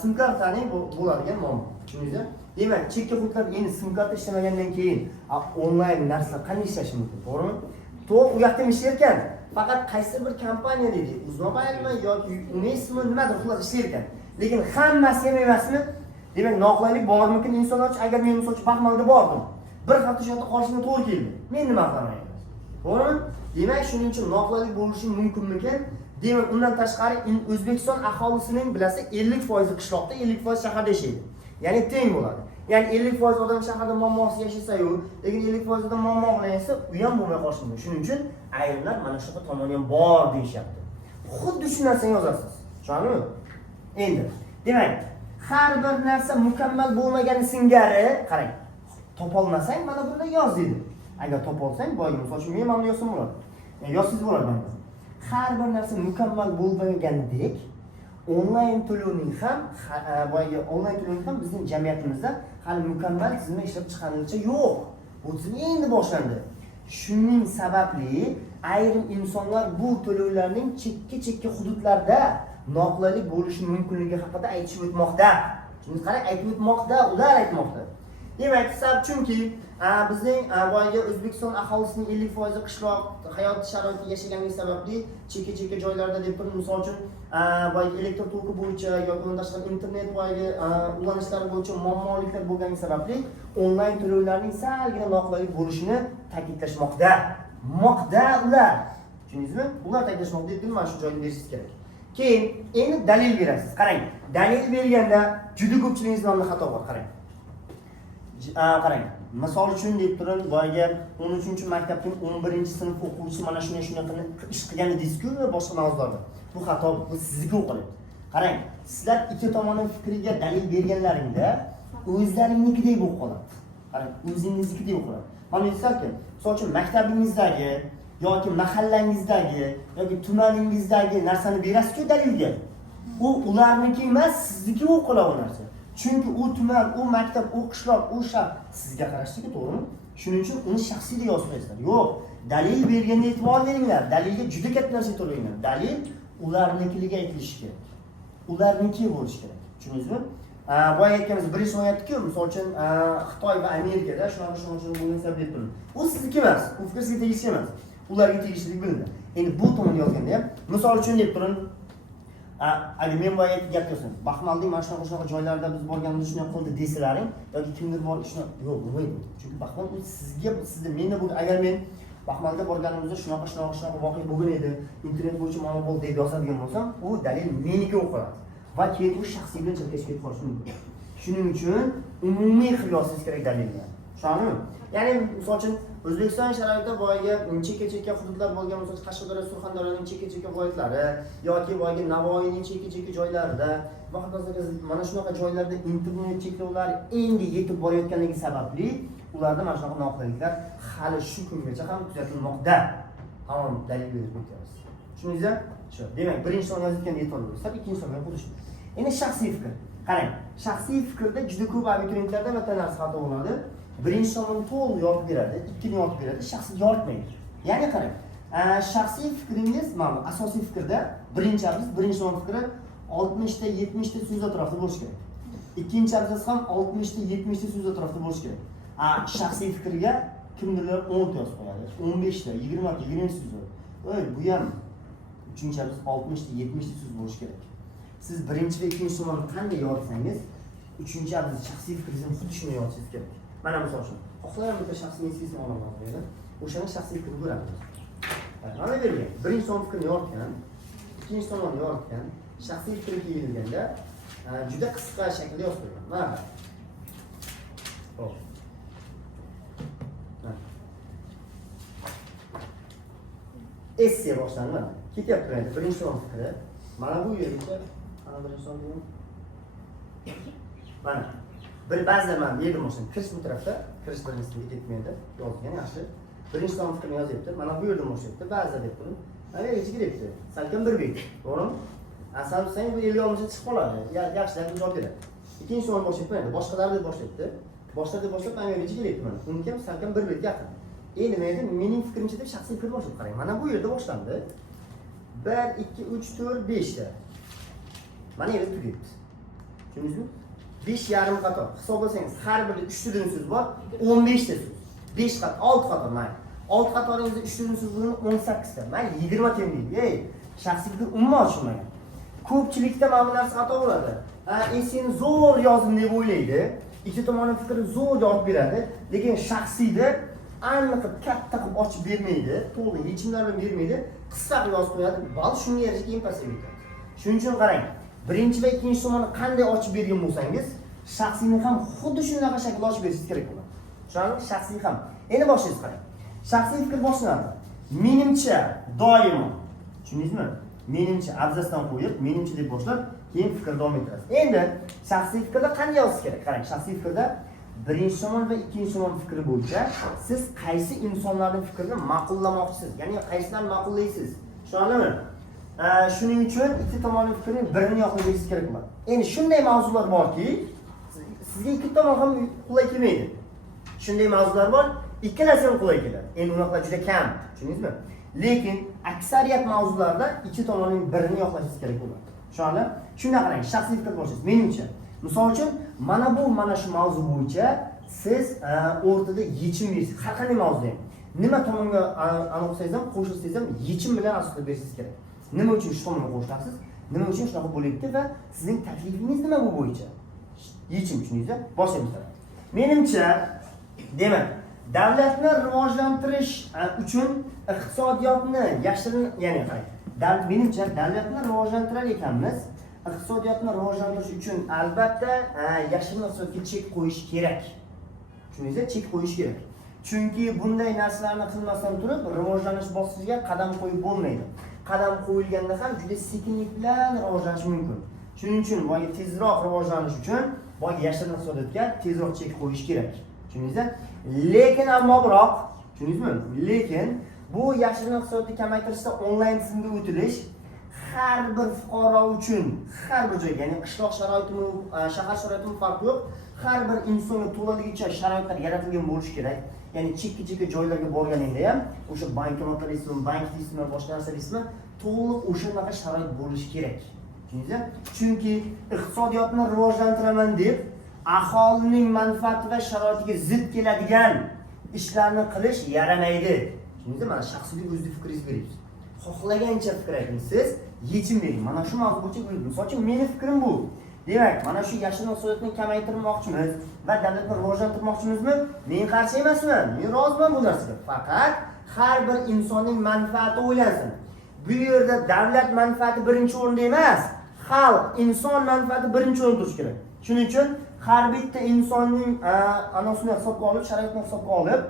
sim kartaning bo'ladigan muammo. Tushundingizmi? Demak, chekka hududlar endi sim karta ishlamagandan keyin onlayn narsa qanday ishlashi mumkin, to'g'rimi? To'g'ri, u yoqda ishlar ekan. Faqat qaysi bir kompaniya deydi, Uzmobilmi yoki Unesmi nimadir xullas ishlar ekan. Lekin hammasi ham emasmi? Demak, noqulaylik bormikin insonlar uchun? Agar men misol uchun Baxmalga bordim, bir hafta shu yerda qolishimga to'g'ri keldi. Men nima qilaman? To'g'rimi? Demak, shuning uchun noqulaylik bo'lishi mumkinmikan? Demak, undan tashqari O'zbekiston aholisining bilasiz 50% qishloqda, 50% shaharda yashaydi. Ya'ni teng bo'ladi. Ya'ni 50% odam shaharda muammosiz yashasa-yu, lekin 50% odam muammo bilan yashasa, u ham bo'lmay qolishi mumkin. Shuning uchun ayrimlar mana shunaqa tomoni ham bor deyishyapti. Xuddi shu narsani yozasiz. Tushundingizmi? Endi, demak, har bir narsa mukammal bo'lmagani singari, qarang, topolmasang mana bunda yoz dedi. Agar topolsang, boyagi misol uchun men mana yozsam bo'ladi. Yozsiz bo'ladi mana. Har bir narsa mukammal bo'lmagandek, onlayn to'lovning ham boyagi onlayn to'lovning ham bizning jamiyatimizda hali mukammal tizimda ishlab chiqarilishi yo'q. Bu tizim endi boshlandi. Shuning sababli ayrim insonlar bu to'lovlarning chekka hududlarda noqulaylik bo'lishi mumkinligi haqida aytishib o'tmoqda. Chunki qarang, aytib o'tmoqda, ular aytmoqda. Demak, sabab chunki bizning boyagi O'zbekiston aholisining 50% qishloq hayot sharoitida yashaganligi sababli chekka joylarda deb turib, misol uchun boyagi elektr toki bo'yicha yoki undan tashqari internet boyagi ulanishlari bo'yicha muammoliklar bo'lgani sababli onlayn to'lovlarning salgina noqulaylik bo'lishini ta'kidlashmoqda. Ular. Tushundingizmi? Ular ta'kidlashmoqda deb mana shu joyni berishingiz kerak. Keyin endi dalil berasiz. Qarang, dalil berganda juda ko'pchiligingizda xato bor, qarang. Qarang, misol uchun deb turib, boyagi 13-maktabning 11-sinf o'quvchisi mana shunday ish qilgan edingiz-ku va boshqa mavzularda. Bu xato, bu sizga o'qiladi. Qarang, sizlar ikki tomonning fikriga dalil berganlaringda o'zlaringnikidek bo'lib qoladi. Qarang, o'zingiznikidek bo'lib qoladi. Mana aytsam-ki, misol uchun maktabingizdagi yoki mahallangizdagi yoki tumaningizdagi narsani berasiz-ku dalilga. U ularniki emas, sizniki bo'lib qoladi u narsa. Chunki u tuman, u maktab, u qishloq, u shahar sizga qarashligi, to'g'rimi? Shuning uchun uni shaxsiy deb yozmaysiz. Yo'q, dalil berganda e'tibor beringlar. Dalilga juda katta narsa to'layinglar. Dalil ularnikiligiga aytilishi kerak. Ularniki bo'lishi kerak. Tushundingizmi? Boya aytganimiz birinchi oyatku, misol uchun Xitoy va Amerikada shunaqa bo'lgan sabab deb turib. U sizniki emas, u fikr sizga tegishli emas. Ularga tegishli bilinadi. Endi bu tomon yozganda ham, misol uchun deb turib, agar men boya gap qilsam, Baxmalning mana shunaqa joylarda biz borganimizda shunday qildi desalaring yoki kimdir bor ishni yo'q, bo'lmaydi. Chunki Baxmal u sizga menda bu agar men Baxmalga borganimizda shunaqa voqea bo'lgan edi, internet bo'yicha ma'lumot bo'ldi deb yozadigan bo'lsam, u dalil meniki bo'lib qoladi. Va keyin u shaxsiy bilan chalkashib ketib qolishi mumkin. Shuning uchun umumiy qilib yozishingiz kerak dalilni. Tushundingmi? Ya'ni misol uchun O'zbekiston sharoitida boyagi chekka hududlar bo'lgan, misol Qashqadaryo, Surxondaryoning chekka viloyatlari yoki boyagi Navoiyning chekka joylarida va hokazo mana shunaqa joylarda internet cheklovlari endi yetib borayotganligi sababli ularda mana shunaqa noqulayliklar hali shu kungacha ham kuzatilmoqda. Hamon dalil berib o'tyapmiz. Tushundingizmi? Shu. Demak, birinchi son yozilgan e'tibor bersak, ikkinchi songa xuddi shu. Endi shaxsiy fikr. Qarang, shaxsiy fikrda juda ko'p abituriyentlarda bitta narsa xato bo'ladi. Birinchi tomonni to'liq yozib beradi, ikkini yozib beradi, shaxsiy yoritmaydi. Ya'ni qarang, shaxsiy fikringiz mana asosiy fikrda birinchi tomon fikri 60 ta 70 ta so'z atrofida bo'lishi kerak. Ikkinchi abzas ham 60 ta 70 ta so'z atrofida bo'lishi kerak. Shaxsiy fikrga kimdirlar 10 ta yozib qo'yadi, 15 ta, 20 ta, 20 so'z. Bu ham uchinchi abzas 60 ta 70 ta so'z bo'lishi kerak. Siz birinchi va ikkinchi tomonni qanday yoritsangiz, uchinchi abzas shaxsiy fikringizni xuddi shunday yorishingiz kerak. Mana misol uchun, xohlagan bitta shaxsiy messenjni olaman deydi. O'shani shaxsiy fikr ko'ramiz. Mana bergan. Birinchi tomon fikrni yoritgan, ikkinchi tomonni yoritgan, shaxsiy fikrga kelganda juda qisqa shaklda yozib qo'ygan. Mana. Xo'p. Essiya boshlandi. Ketyapti endi birinchi tomon fikri. Mana bu yergacha, ana birinchi tomon. Mana ba'zilar mana bu yerda bo'lsin, kirish bu tarafda, kirish birinchisiga ketmaydi, yozgan yaxshi. Birinchi tomon fikrini yozyapti. Mana bu yerda bo'shyapti, ba'zilar deb turib. Mana yergacha kiryapti. Salkam bir bet, to'g'rimi? Asal sen bu 50 olmasa chiqib qoladi. Yaxshilar javob beradi. Ikkinchi tomon boshyapti, mana boshqalar deb boshlayapti. Boshqalar deb boshlab, mana yergacha kiryapti mana. Uniki ham salkam bir bet yaqin. Endi men aytdim, mening fikrimcha deb shaxsiy fikr boshlab qarang. Mana bu yerda boshlandi. 1 2 3 4 5 ta. Mana yerda tugayapti. Tushundingizmi? 5,5 qator. Hisoblasangiz, har birida 3 tadan so'z bor, 15 ta so'z. 5 qator, 6 qator mana. 6 qatoringizda 3 tadan so'z bo'lgan 18 ta. Mana 20 ta deydi. Ey, shaxsiy fikr umuman tushunmagan. Ko'pchilikda mana bu narsa xato bo'ladi. Sen zo'r yozdim deb o'ylaydi. Ikki tomonning fikri zo'r yozib beradi, lekin shaxsiyda aniq katta qilib ochib bermaydi, to'liq yechimlarni bermaydi, qisqa qilib yozib qo'yadi. Bal shunga yarasha keyin pasaga ketadi. Shuning uchun qarang, birinchi va ikkinchi tomonni qanday ochib bergan bo'lsangiz, shaxsiyni ham xuddi shunaqa shaklda ochib berishingiz kerak bo'ladi. Tushundingizmi? Shaxsiy ham. Endi boshlaymiz qarang. Shaxsiy fikr boshlanadi. Menimcha doimo. Tushundingizmi? Menimcha abzasdan qo'yib, menimcha deb boshlab, keyin fikr davom ettirasiz. Endi shaxsiy fikrda qanday yozish kerak? Qarang, shaxsiy fikrda birinchi tomon va ikkinchi tomon fikri bo'yicha siz qaysi insonlarning fikrini ma'qullamoqchisiz, ya'ni qaysilarni ma'qullaysiz. Tushundingizmi? Shuning uchun ikki tomonning fikrini birini yoqlashingiz kerak bo'ladi. Endi shunday mavzular borki, sizga ikki tomon ham qulay kelmaydi. Shunday mavzular bor, Ikkalasi ham qulay keladi. Endi unaqa juda kam, tushundingizmi? Lekin aksariyat mavzularda ikki tomonning birini yoqlashingiz kerak bo'ladi. Tushunarli? Shunda qarang, shaxsiy fikr boshlaysiz. Menimcha, misol uchun, mana shu mavzu bo'yicha siz o'rtada yechim berasiz. Har qanday mavzuda ham. Nima tomonga aloqasangiz ham, qo'shilsangiz ham yechim bilan asoslab berishingiz kerak. Nima uchun shu tomonga qo'shilasiz? Nima uchun shunaqa bo'lyapti va sizning taklifingiz nima bu bo'yicha? Yechim, tushundingizmi? Boshlaymiz. Menimcha, demak, davlatni rivojlantirish uchun iqtisodiyotni yashirin, ya'ni qarang, menimcha davlatni rivojlantirar ekanmiz. Iqtisodiyotni rivojlantirish uchun albatta yashirin iqtisodga chek qo'yish kerak. Tushundingizmi? Chek qo'yish kerak. Chunki bunday narsalarni qilmasdan turib, rivojlanish bosqichiga qadam qo'yib bo'lmaydi. Qadam qo'yilganda ham juda sekinlik bilan rivojlanish mumkin. Shuning uchun boyga tezroq rivojlanish uchun boyga yashirin iqtisodiyotga tezroq chek qo'yish kerak. Tushundingizmi? Lekin ammo biroq, tushundingizmi? Lekin bu yashirin iqtisodiyotni kamaytirishda onlayn tizimga o'tilish har bir fuqaro uchun, har bir joyga, ya'ni qishloq sharoitimi, shahar sharoitimi farqi yo'q, har bir insonga to'laligicha sharoitlar yaratilgan bo'lishi kerak. Ya'ni chekka joylarga borganingda ham o'sha bankomatlar ismi, bank ismi, boshqa narsa ismi to'liq o'shanaqa sharoit bo'lishi kerak. Tushundingizmi? Chunki iqtisodiyotni rivojlantiraman deb aholining manfaati va sharoitiga zid keladigan ishlarni qilish yaramaydi. Tushundingizmi? Mana shaxsiy o'zingizning fikringizni bering. Xohlagancha fikr ayting, siz yechim bering. Mana shu mavzu bo'yicha buyuring. Misol uchun mening fikrim bu. Demak, mana shu yashirin iqtisodiyotni kamaytirmoqchimiz va davlatni rivojlantirmoqchimizmi? Men qarshi emasman. Men roziman bu narsaga. Faqat har bir insonning manfaati o'ylansin. Bu yerda davlat manfaati birinchi o'rinda emas, xalq, inson manfaati birinchi o'rinda turishi kerak. Shuning uchun har bitta insonning anosini hisobga olib, sharoitini hisobga olib,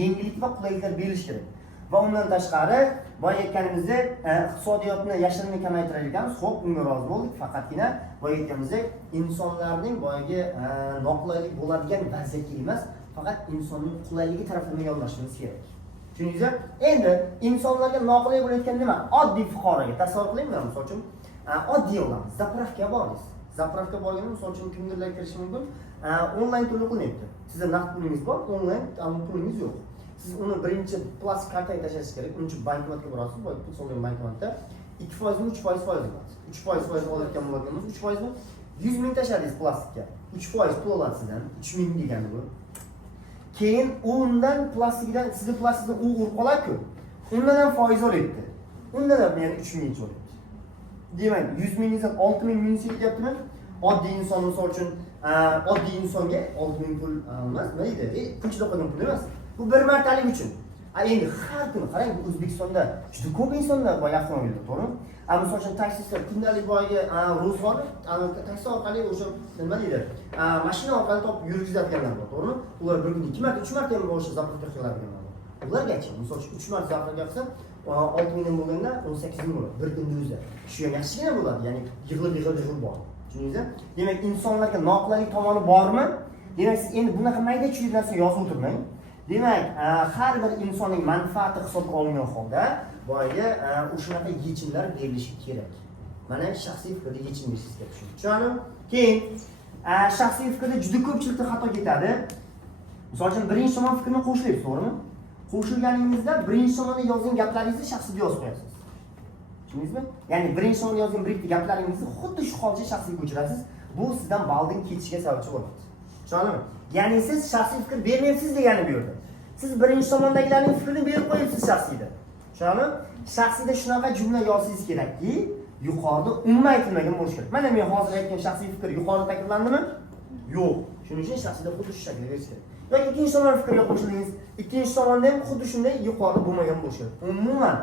yengillik va qulayliklar berilishi kerak. Va undan tashqari, boya aytganimizdek, iqtisodiyotni yashirinni kamaytirar ekanmiz, xo'p, unga rozi bo'ldik, faqatgina boya aytganimizdek, insonlarning boyagi noqulaylik bo'ladigan vaziyatga emas, faqat insonning qulayligi tarafini yonlashimiz kerak. Tushundingizmi? Endi insonlarga noqulay bo'layotgan nima? Oddiy fuqaroga tasavvur qiling, misol uchun, oddiy olamiz, zapravka borsiz. Zapravka borganda misol uchun kimdirlar kirish mumkin, onlayn to'lov qilinyapti. Sizda naqd pulingiz bor, onlayn pulingiz yo'q. Siz uni birinchi plastik kartaga tashlashingiz kerak. Uning uchun bankomatga borasiz, pul so'ragan bankomatda 2% mi 3% foiz oladi. 3% foiz olayotgan bo'lganimiz 3% mi 100 ming tashladingiz plastikka. 3% pul oladi sizdan. 3 ming degani bu. Keyin undan plastikdan sizni plastikni u urib qoladi-ku. Undan ham foiz olyapti. Undan ham yana 3 ming olyapti. Demak, 100 mingdan 6 ming minus ketyaptimi? Oddiy inson misol uchun oddiy insonga 6 ming pul emas, nima deydi? Pulchida qolgan pul emas. Bu bir martalik uchun. Endi har kuni qarang, O'zbekistonda juda ko'p insonlar bor avtomobilda, to'g'rimi? Misol uchun taksistlar kundalik boyga ro'zg'or, taksi orqali o'sha nima deydi? Mashina orqali topib yurgizadiganlar bor, to'g'rimi? Ular bir kunda 2 marta, 3 marta ham o'sha zapravka qiladiganlar bor. Ulargacha, misol uchun 3 marta zapravka qilsa, 6 mingdan bo'lganda 18 ming bo'ladi bir kunda o'zida. Shu ham yaxshigina bo'ladi, ya'ni yig'ilib bor. Tushundingizmi? Demak, insonlarga noqulaylik tomoni bormi? Demak, siz endi bunaqa mayda-chuyda narsa yozib o'tirmang. Demak, har bir insonning manfaati hisobga olingan holda boyga o'shanaqa yechimlar berilishi kerak. Mana shaxsiy fikrda yechim berishingiz kerak. Tushunarlimi? Keyin shaxsiy fikrda juda ko'pchilikda xato ketadi. Misol uchun birinchi tomon fikrni qo'shilyapsiz, to'g'rimi? Qo'shilganingizda birinchi tomonda yozgan gaplaringizni shaxsiy yozib qo'yasiz. Tushundingizmi? Ya'ni birinchi tomonda yozgan bir ikki gaplaringizni xuddi shu holda shaxsiy ko'chirasiz. Bu sizdan balding ketishiga sababchi bo'ladi. Tushunarlimi? Ya'ni siz shaxsiy fikr bermaysiz degani bu yerda. Siz birinchi tomondagilarning fikrini berib qo'yibsiz shaxsiyda. Tushunarlimi? Shaxsiyda shunaqa jumla yozishingiz kerakki, yuqorida umuman aytilmagan bo'lishi kerak. Mana men hozir aytgan shaxsiy fikr yuqorida ta'kidlandimi? Yo'q. Shuning uchun shaxsiyda xuddi shu shaklda berish kerak. Yoki ikkinchi tomon fikrga qo'shildingiz, ikkinchi tomonda ham xuddi shunday yuqorida bo'lmagan bo'lishi kerak. Umuman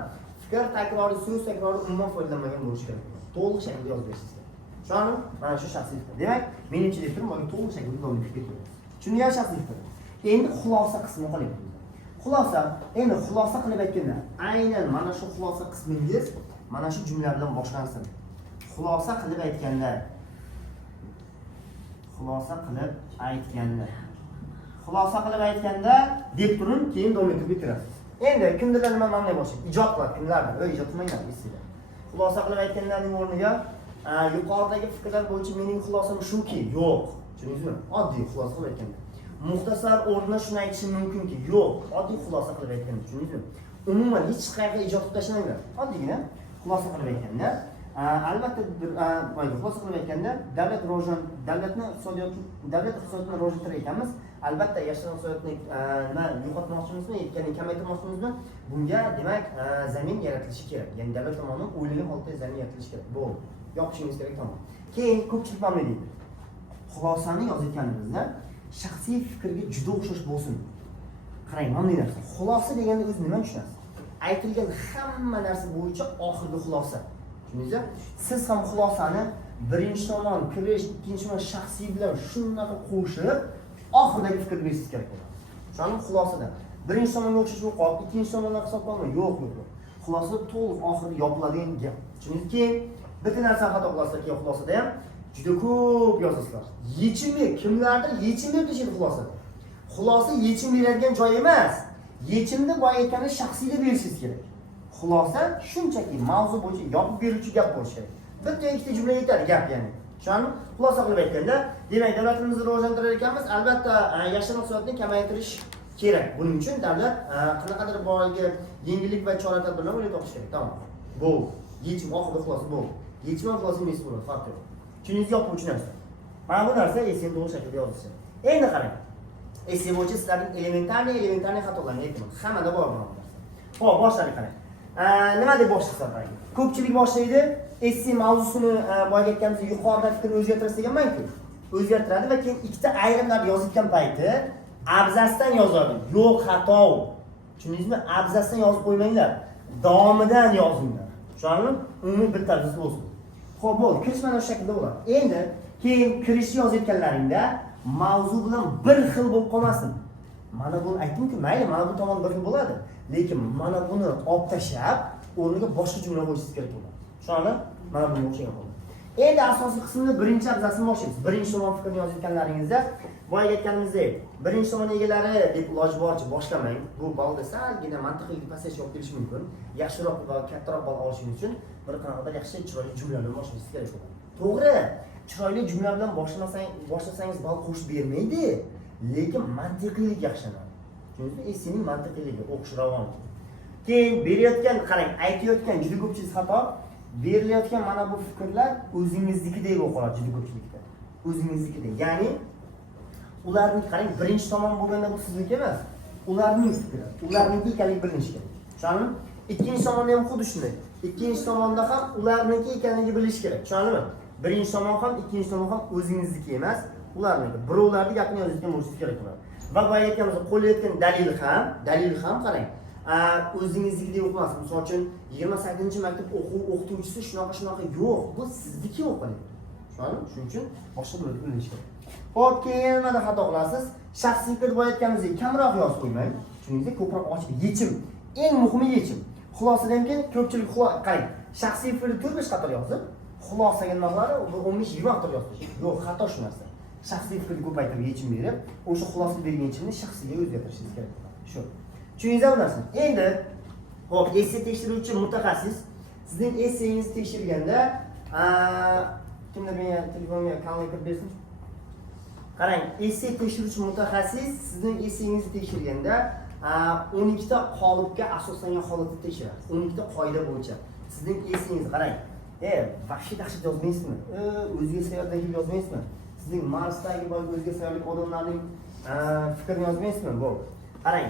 fikr takroriy, so'z takroriy umuman foydalanmagan bo'lishi kerak. To'liq shaklda yozib berishingiz kerak. Tushunarlimi? Mana shu shaxsiy fikr. Demak, menimcha deb turib, to'liq shaklda yozib ketdi. Tushungan shaxsiy fikr. Endi xulosa qismi qolyapti. Endi xulosa qilib aytganda, aynan mana shu xulosa qismingiz mana shu jumla bilan boshlansin. Xulosa qilib aytganda deb turib, keyin davom etib bitirasiz. Endi kimdirlar nima ma'nolay boshlaydi? Ijod qiladi, kimlardir? Ijod qilmanglar, esinglar. Xulosa qilib aytganlarning o'rniga yuqoridagi fikrlar bo'yicha mening xulosam shuki, yo'q. Tushundingizmi? Oddiy xulosa qilib aytganda. muxtasar o'rnida shuni aytishim mumkinki, yo'q, oddiy xulosa qilib aytganim tushundingizmi? Umuman hech qayerga ijod qilib tashlanglar. Oddiygina xulosa qilib aytganda, albatta xulosa qilib aytganda davlat iqtisodiyotini rivojlantirar ekanmiz. Albatta yashil iqtisodiyotni yo'qotmoqchimizmi, yetganini kamaytirmoqchimizmi? Bunga demak zamin yaratilishi kerak. Ya'ni davlat tomonidan o'ylagan holatda zamin yaratilishi kerak. Bu yopishingiz kerak tamom. Keyin ko'pchilik nima deydi? Xulosani yozayotganimizda shaxsiy fikrga juda o'xshash bo'lsin. Qarang, mana bu narsa. Xulosa deganda o'zi nima tushunasiz? Aytilgan hamma narsa bo'yicha oxirgi xulosa. Tushundingizmi? Siz ham xulosani birinchi tomon kirish, ikkinchi tomon shaxsiy bilan shunaqa qo'shib, oxirdagi fikrni berishingiz kerak bo'ladi. Shuning xulosada birinchi tomonga o'xshash yo'q, ikkinchi tomondan hisobga olmay yo'q. Xulosa to'liq oxirida yopiladigan gap. Chunki bitta narsani xato qilasizlar, keyin xulosada ham juda ko'p yozasizlar. Yechimi kimlardir yechim deb deyishadi xulosada. Xulosa yechim beradigan joy emas. Yechimni boya aytganda shaxsiyga berishingiz kerak. Xulosa shunchaki mavzu bo'yicha yopib beruvchi gap bo'lishi kerak. Bitta ikkita jumla yetadi gap ya'ni. Shuni xulosa qilib aytganda, demak davlatimizni rivojlantirar ekanmiz, albatta yashil iqtisodiyotni kamaytirish kerak. Buning uchun davlat qanaqadir boyga yengillik va chora-tadbirlar o'ylab topish kerak. Tamom. Bu yechim oxirgi xulosa bu. Yechim va xulosa emas bo'ladi, farq yo'q. Tushuningizga yopuvchi narsa. Mana bu narsa esga to'g'ri shaklda yozilsin. Endi qarang. Esse bo'yicha sizlarning elementarniy xatolarni aytaman. Hammada bor bu narsa. Xo'p, boshladik qarang. Nima deb boshlasak qarang. Ko'pchilik boshlaydi, esse mavzusini boyga aytganimiz yuqorida fikrni o'zgartirish deganman-ku. O'zgartiradi va keyin ikkita ayrimlarni yozayotgan payti abzasdan yozadi. Yo'q, xato. Tushundingizmi? Abzasdan yozib qo'ymanglar. Davomidan yozinglar. Tushundingizmi? Umumiy bitta abzas bo'lsin. Xo'p, bo'ldi. Kirish mana shu shaklda bo'ladi. Endi keyin kirishni yozayotganlaringda mavzu bilan bir xil bo'lib qolmasin. Mana buni aytdimki, mayli, mana bu tomon bir xil bo'ladi. Lekin mana buni olib tashlab, o'rniga boshqa jumla qo'yishingiz kerak bo'ladi. Tushunarli? Mana bunga o'xshagan bo'ladi. Endi asosiy qismni birinchi abzasini boshlaymiz. Birinchi tomon fikrni yozayotganlaringizda, boya aytganimizdek, birinchi tomon egalari deb iloji boricha boshlamang. Bu balda salgina mantiqiy passaj olib kelish mumkin. Yaxshiroq va kattaroq ball olishingiz uchun bir qanaqadir yaxshi chiroyli jumla bilan boshlashingiz kerak bo'ladi. To'g'ri, chiroyli jumla bilan boshlasangiz ball qo'shib bermaydi, lekin mantiqiylik yaxshilanadi. Chunki essening mantiqiyligi, o'qish ravon. Keyin berayotgan, qarang, aytayotgan juda ko'pchilik xato. Berilayotgan mana bu fikrlar o'zingiznikidek bo'lib qoladi juda ko'pchilikda. O'zingiznikidek. Ya'ni ularning qarang, birinchi tomon bo'lganda bu sizniki emas. Ularning fikri, ularniki ekanligi bilinishi kerak. Tushundingizmi? Ikkinchi tomonda ham xuddi shunday. Ikkinchi tomonda ham ularniki ekanligi bilish kerak. Tushundingizmi? Birinchi tomon ham, ikkinchi tomon ham o'zingizniki emas, ularniki. Birovlarning gapini yozishga mo'jiz kerak bo'ladi. Va boya aytganimiz qo'llayotgan dalil ham qarang. O'zingiznikidek o'qimas. Misol uchun 28-maktab o'qituvchisi shunaqa yo'q. Bu sizniki o'qiladi. Tushundingizmi? Shuning uchun boshqa birga bilish kerak. Xo'p, keyin nimada xato qilasiz? Shaxsiy fikr boya aytganimizdek kamroq yozib qo'ymang. Tushuningizmi? Ko'proq ochib yechim. Eng muhimi yechim. Xulosadan keyin ko'pchilik qarang, shaxsiy fikrni 4-5 qator yozib, xulosaga nimalar 15-20 qator yozib. Yo'q, xato shu narsa. Shaxsiy fikrni ko'paytirib yechim berib, o'sha xulosa bergan yechimni shaxsiyga o'zgartirishingiz kerak bo'ladi. Shu. Tushundingizmi bu narsani? Endi xo'p, esse tekshiruvchi mutaxassis sizning essengizni tekshirganda, kimdir menga telefonga kanalga kirib bersin. Qarang, esse tekshiruvchi mutaxassis sizning essengizni tekshirganda 12 ta qolipga asoslangan holatda tekshiradi. 12 ta qoida bo'yicha. Sizning essengiz qarang. Vahshiy dahshat yozmaysizmi? O'zga sayyordan kelib yozmaysizmi? Sizning Marsdagi o'zga sayyorlik odamlarning fikrini yozmaysizmi? Bu. Qarang.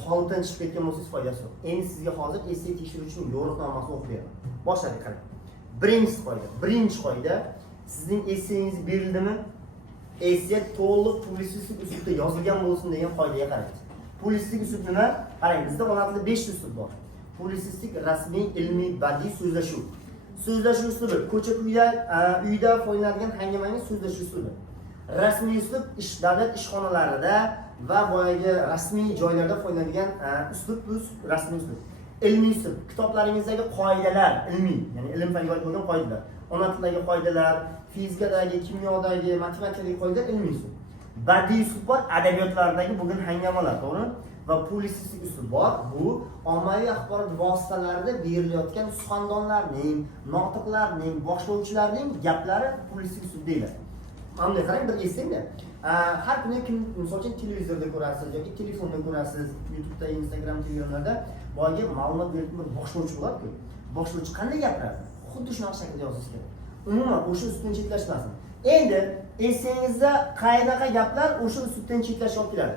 Qolipdan chiqib ketgan bo'lsangiz foydasi yo'q. Endi sizga hozir esse tekshiruvchining yo'riqnomasini o'qib beraman. Boshladik qarang. Birinchi qoida sizning essengiz berildimi? Esse to'liq publisistik uslubda yozilgan bo'lsin degan qoidaga qarang. Publisistik uslub nima? Qarang, bizda odatda 5 ta uslub bor. Publisistik, rasmiy, ilmiy, badiiy, so'zlashuv. So'zlashuv uslubi uyda foydalanadigan hangomaning so'zlashuv uslubi. Rasmiy uslub davlat ishxonalarida va boyagi rasmiy joylarda foydalanadigan uslub bu rasmiy uslub. Ilmiy uslub kitoblaringizdagi qoidalar, ilmiy, ya'ni ilm faniga oid bo'lgan qoidalar. Ona tilidagi qoidalar, fizikadagi, kimyodagi, matematikadagi qoidalar ilmiy uslub. Badiiy uslub bor, adabiyotlardagi bo'lgan hangomalar, to'g'ri? Va publisistik uslub bor. Bu ommaviy axborot vositalarida berilayotgan suxandonlarning, notiqlarning, boshlovchilarning gaplari publisistik uslub deyiladi. Bunday qarang, bir esingda. Har kuni kim misol uchun televizorda ko'rasiz yoki telefonda ko'rasiz, YouTube'da, Instagram, Telegramlarda boyga ma'lumot berib boshlovchi bo'ladi-ku. Boshlovchi qanday gapiradi? Xuddi shunaqa shaklda yozish kerak. Umuman o'sha ustidan chetlashmasin. Endi esingizda qanaqa gaplar o'sha ustidan chetlashga olib keladi.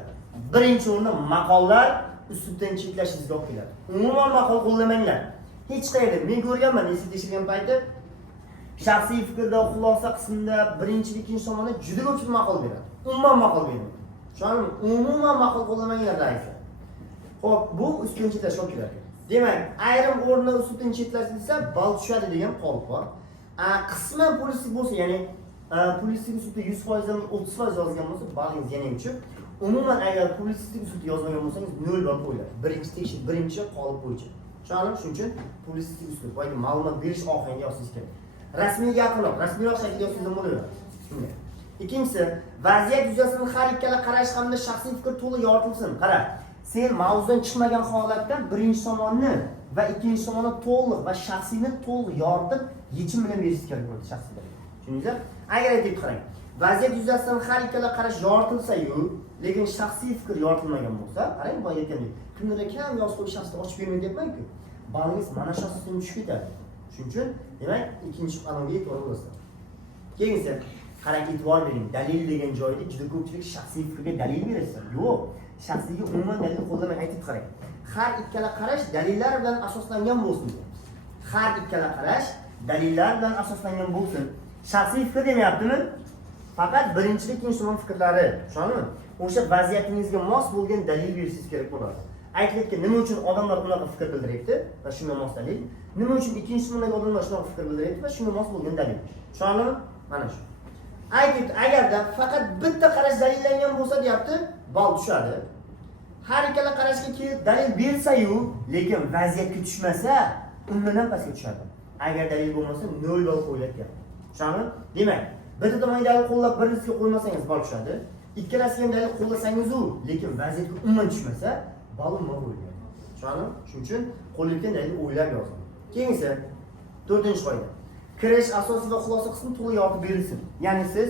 Birinchi o'rinda maqollar ustidan chetlashingizga olib keladi. Umuman maqol qo'llamanglar. Hech qayerda men ko'rganman, esda tekshirgan payti shaxsiy fikrda, xulosa qismida birinchi, ikkinchi tomonda juda ko'p maqol beradi. Umuman maqol bermaydi. Tushunarmi? Umuman maqol qo'llamanglar raisi. Xo'p, bu ustidan chetlashga olib keladi. Demak, ayrim o'rinda ustidan chetlash desa, bal tushadi degan qolip bor. Qisman pulsizlik bo'lsa, ya'ni pulsizlik ustida 100% dan 30% yozgan bo'lsa, balingiz yana uchib. Umuman agar pulsizlik ustida yozmagan bo'lsangiz 0 bal qo'yiladi. Birinchi qolip bo'yicha. Shuning uchun pulsizlik ustida boyga ma'lumot berish ohangiga yozishingiz kerak. Rasmiyga yaqinroq, rasmiyroq shaklda yozsangiz bo'laveradi. Shunday. Ikkinchisi, vaziyat yuzasidan har ikkala qarash hamda shaxsiy fikr to'liq yoritilsin. Qara, sen mavzudan chiqmagan holatda birinchi tomonni va ikkinchi tomonni to'liq va shaxsiyni to'liq yoritib, yechim bilan berishingiz kerak bo'ladi shaxsiylar. Tushundingizmi? Agar aytib qarang, vaziyat yuzasidan har ikkala qarash yoritilsa-yu, lekin shaxsiy fikr yoritilmagan bo'lsa, qarang, boya aytgandek, kimdir kam yozib qo'yish shaxsni ochib bermaydi deyapman-ku. Balingiz mana shu asosdan tushib ketadi. Shuning uchun, demak, ikkinchi qonunga e'tibor bo'lasizlar. Keyingi qarang, e'tibor bering. Dalil degan joyda juda ko'pchilik shaxsiy fikrga dalil berasiz. Yo'q, shaxsiyga umuman dalil qo'llamay aytib qarang. Har ikkala qarash dalillar bilan asoslangan bo'lsin. Har ikkala qarash dalillar bilan asoslangan bo'lsin. Shaxsiy fikr demayaptimi? Faqat birinchi, ikkinchi tomon fikrlari, tushunarlimi? O'sha vaziyatingizga mos bo'lgan dalil berishingiz kerak bo'ladi. Aytayotgan nima uchun odamlar unaqa fikr bildiryapti va shunga mos dalil, nima uchun ikkinchi tomondagi odamlar shunaqa fikr bildiryapti va shunga mos bo'lgan dalil. Tushunarlimi? Mana shu. Aytib, agarda faqat bitta qarash dalillangan bo'lsa deyapti, bal tushadi. Har ikkala qarashga kelib dalil bersa-yu, lekin vaziyatga tushmasa, undan ham pastga tushadi. Agar dalil bo'lmasa, 0 bal qo'yiladi. Tushunarlimi? Demak, bitta tomonga dalil qo'llab, birisiga qo'ymasangiz bal tushadi. Ikkalasiga dalil qo'llasangiz-u, lekin vaziyatga umuman tushmasa, bal nima bo'ladi? Tushunarlimi? Shuning uchun qo'llayotgan dalilni o'ylab yozing. Keyingi 4-qoida. Kirish asosi va xulosa qismi to'liq yoritib berilsin. Ya'ni siz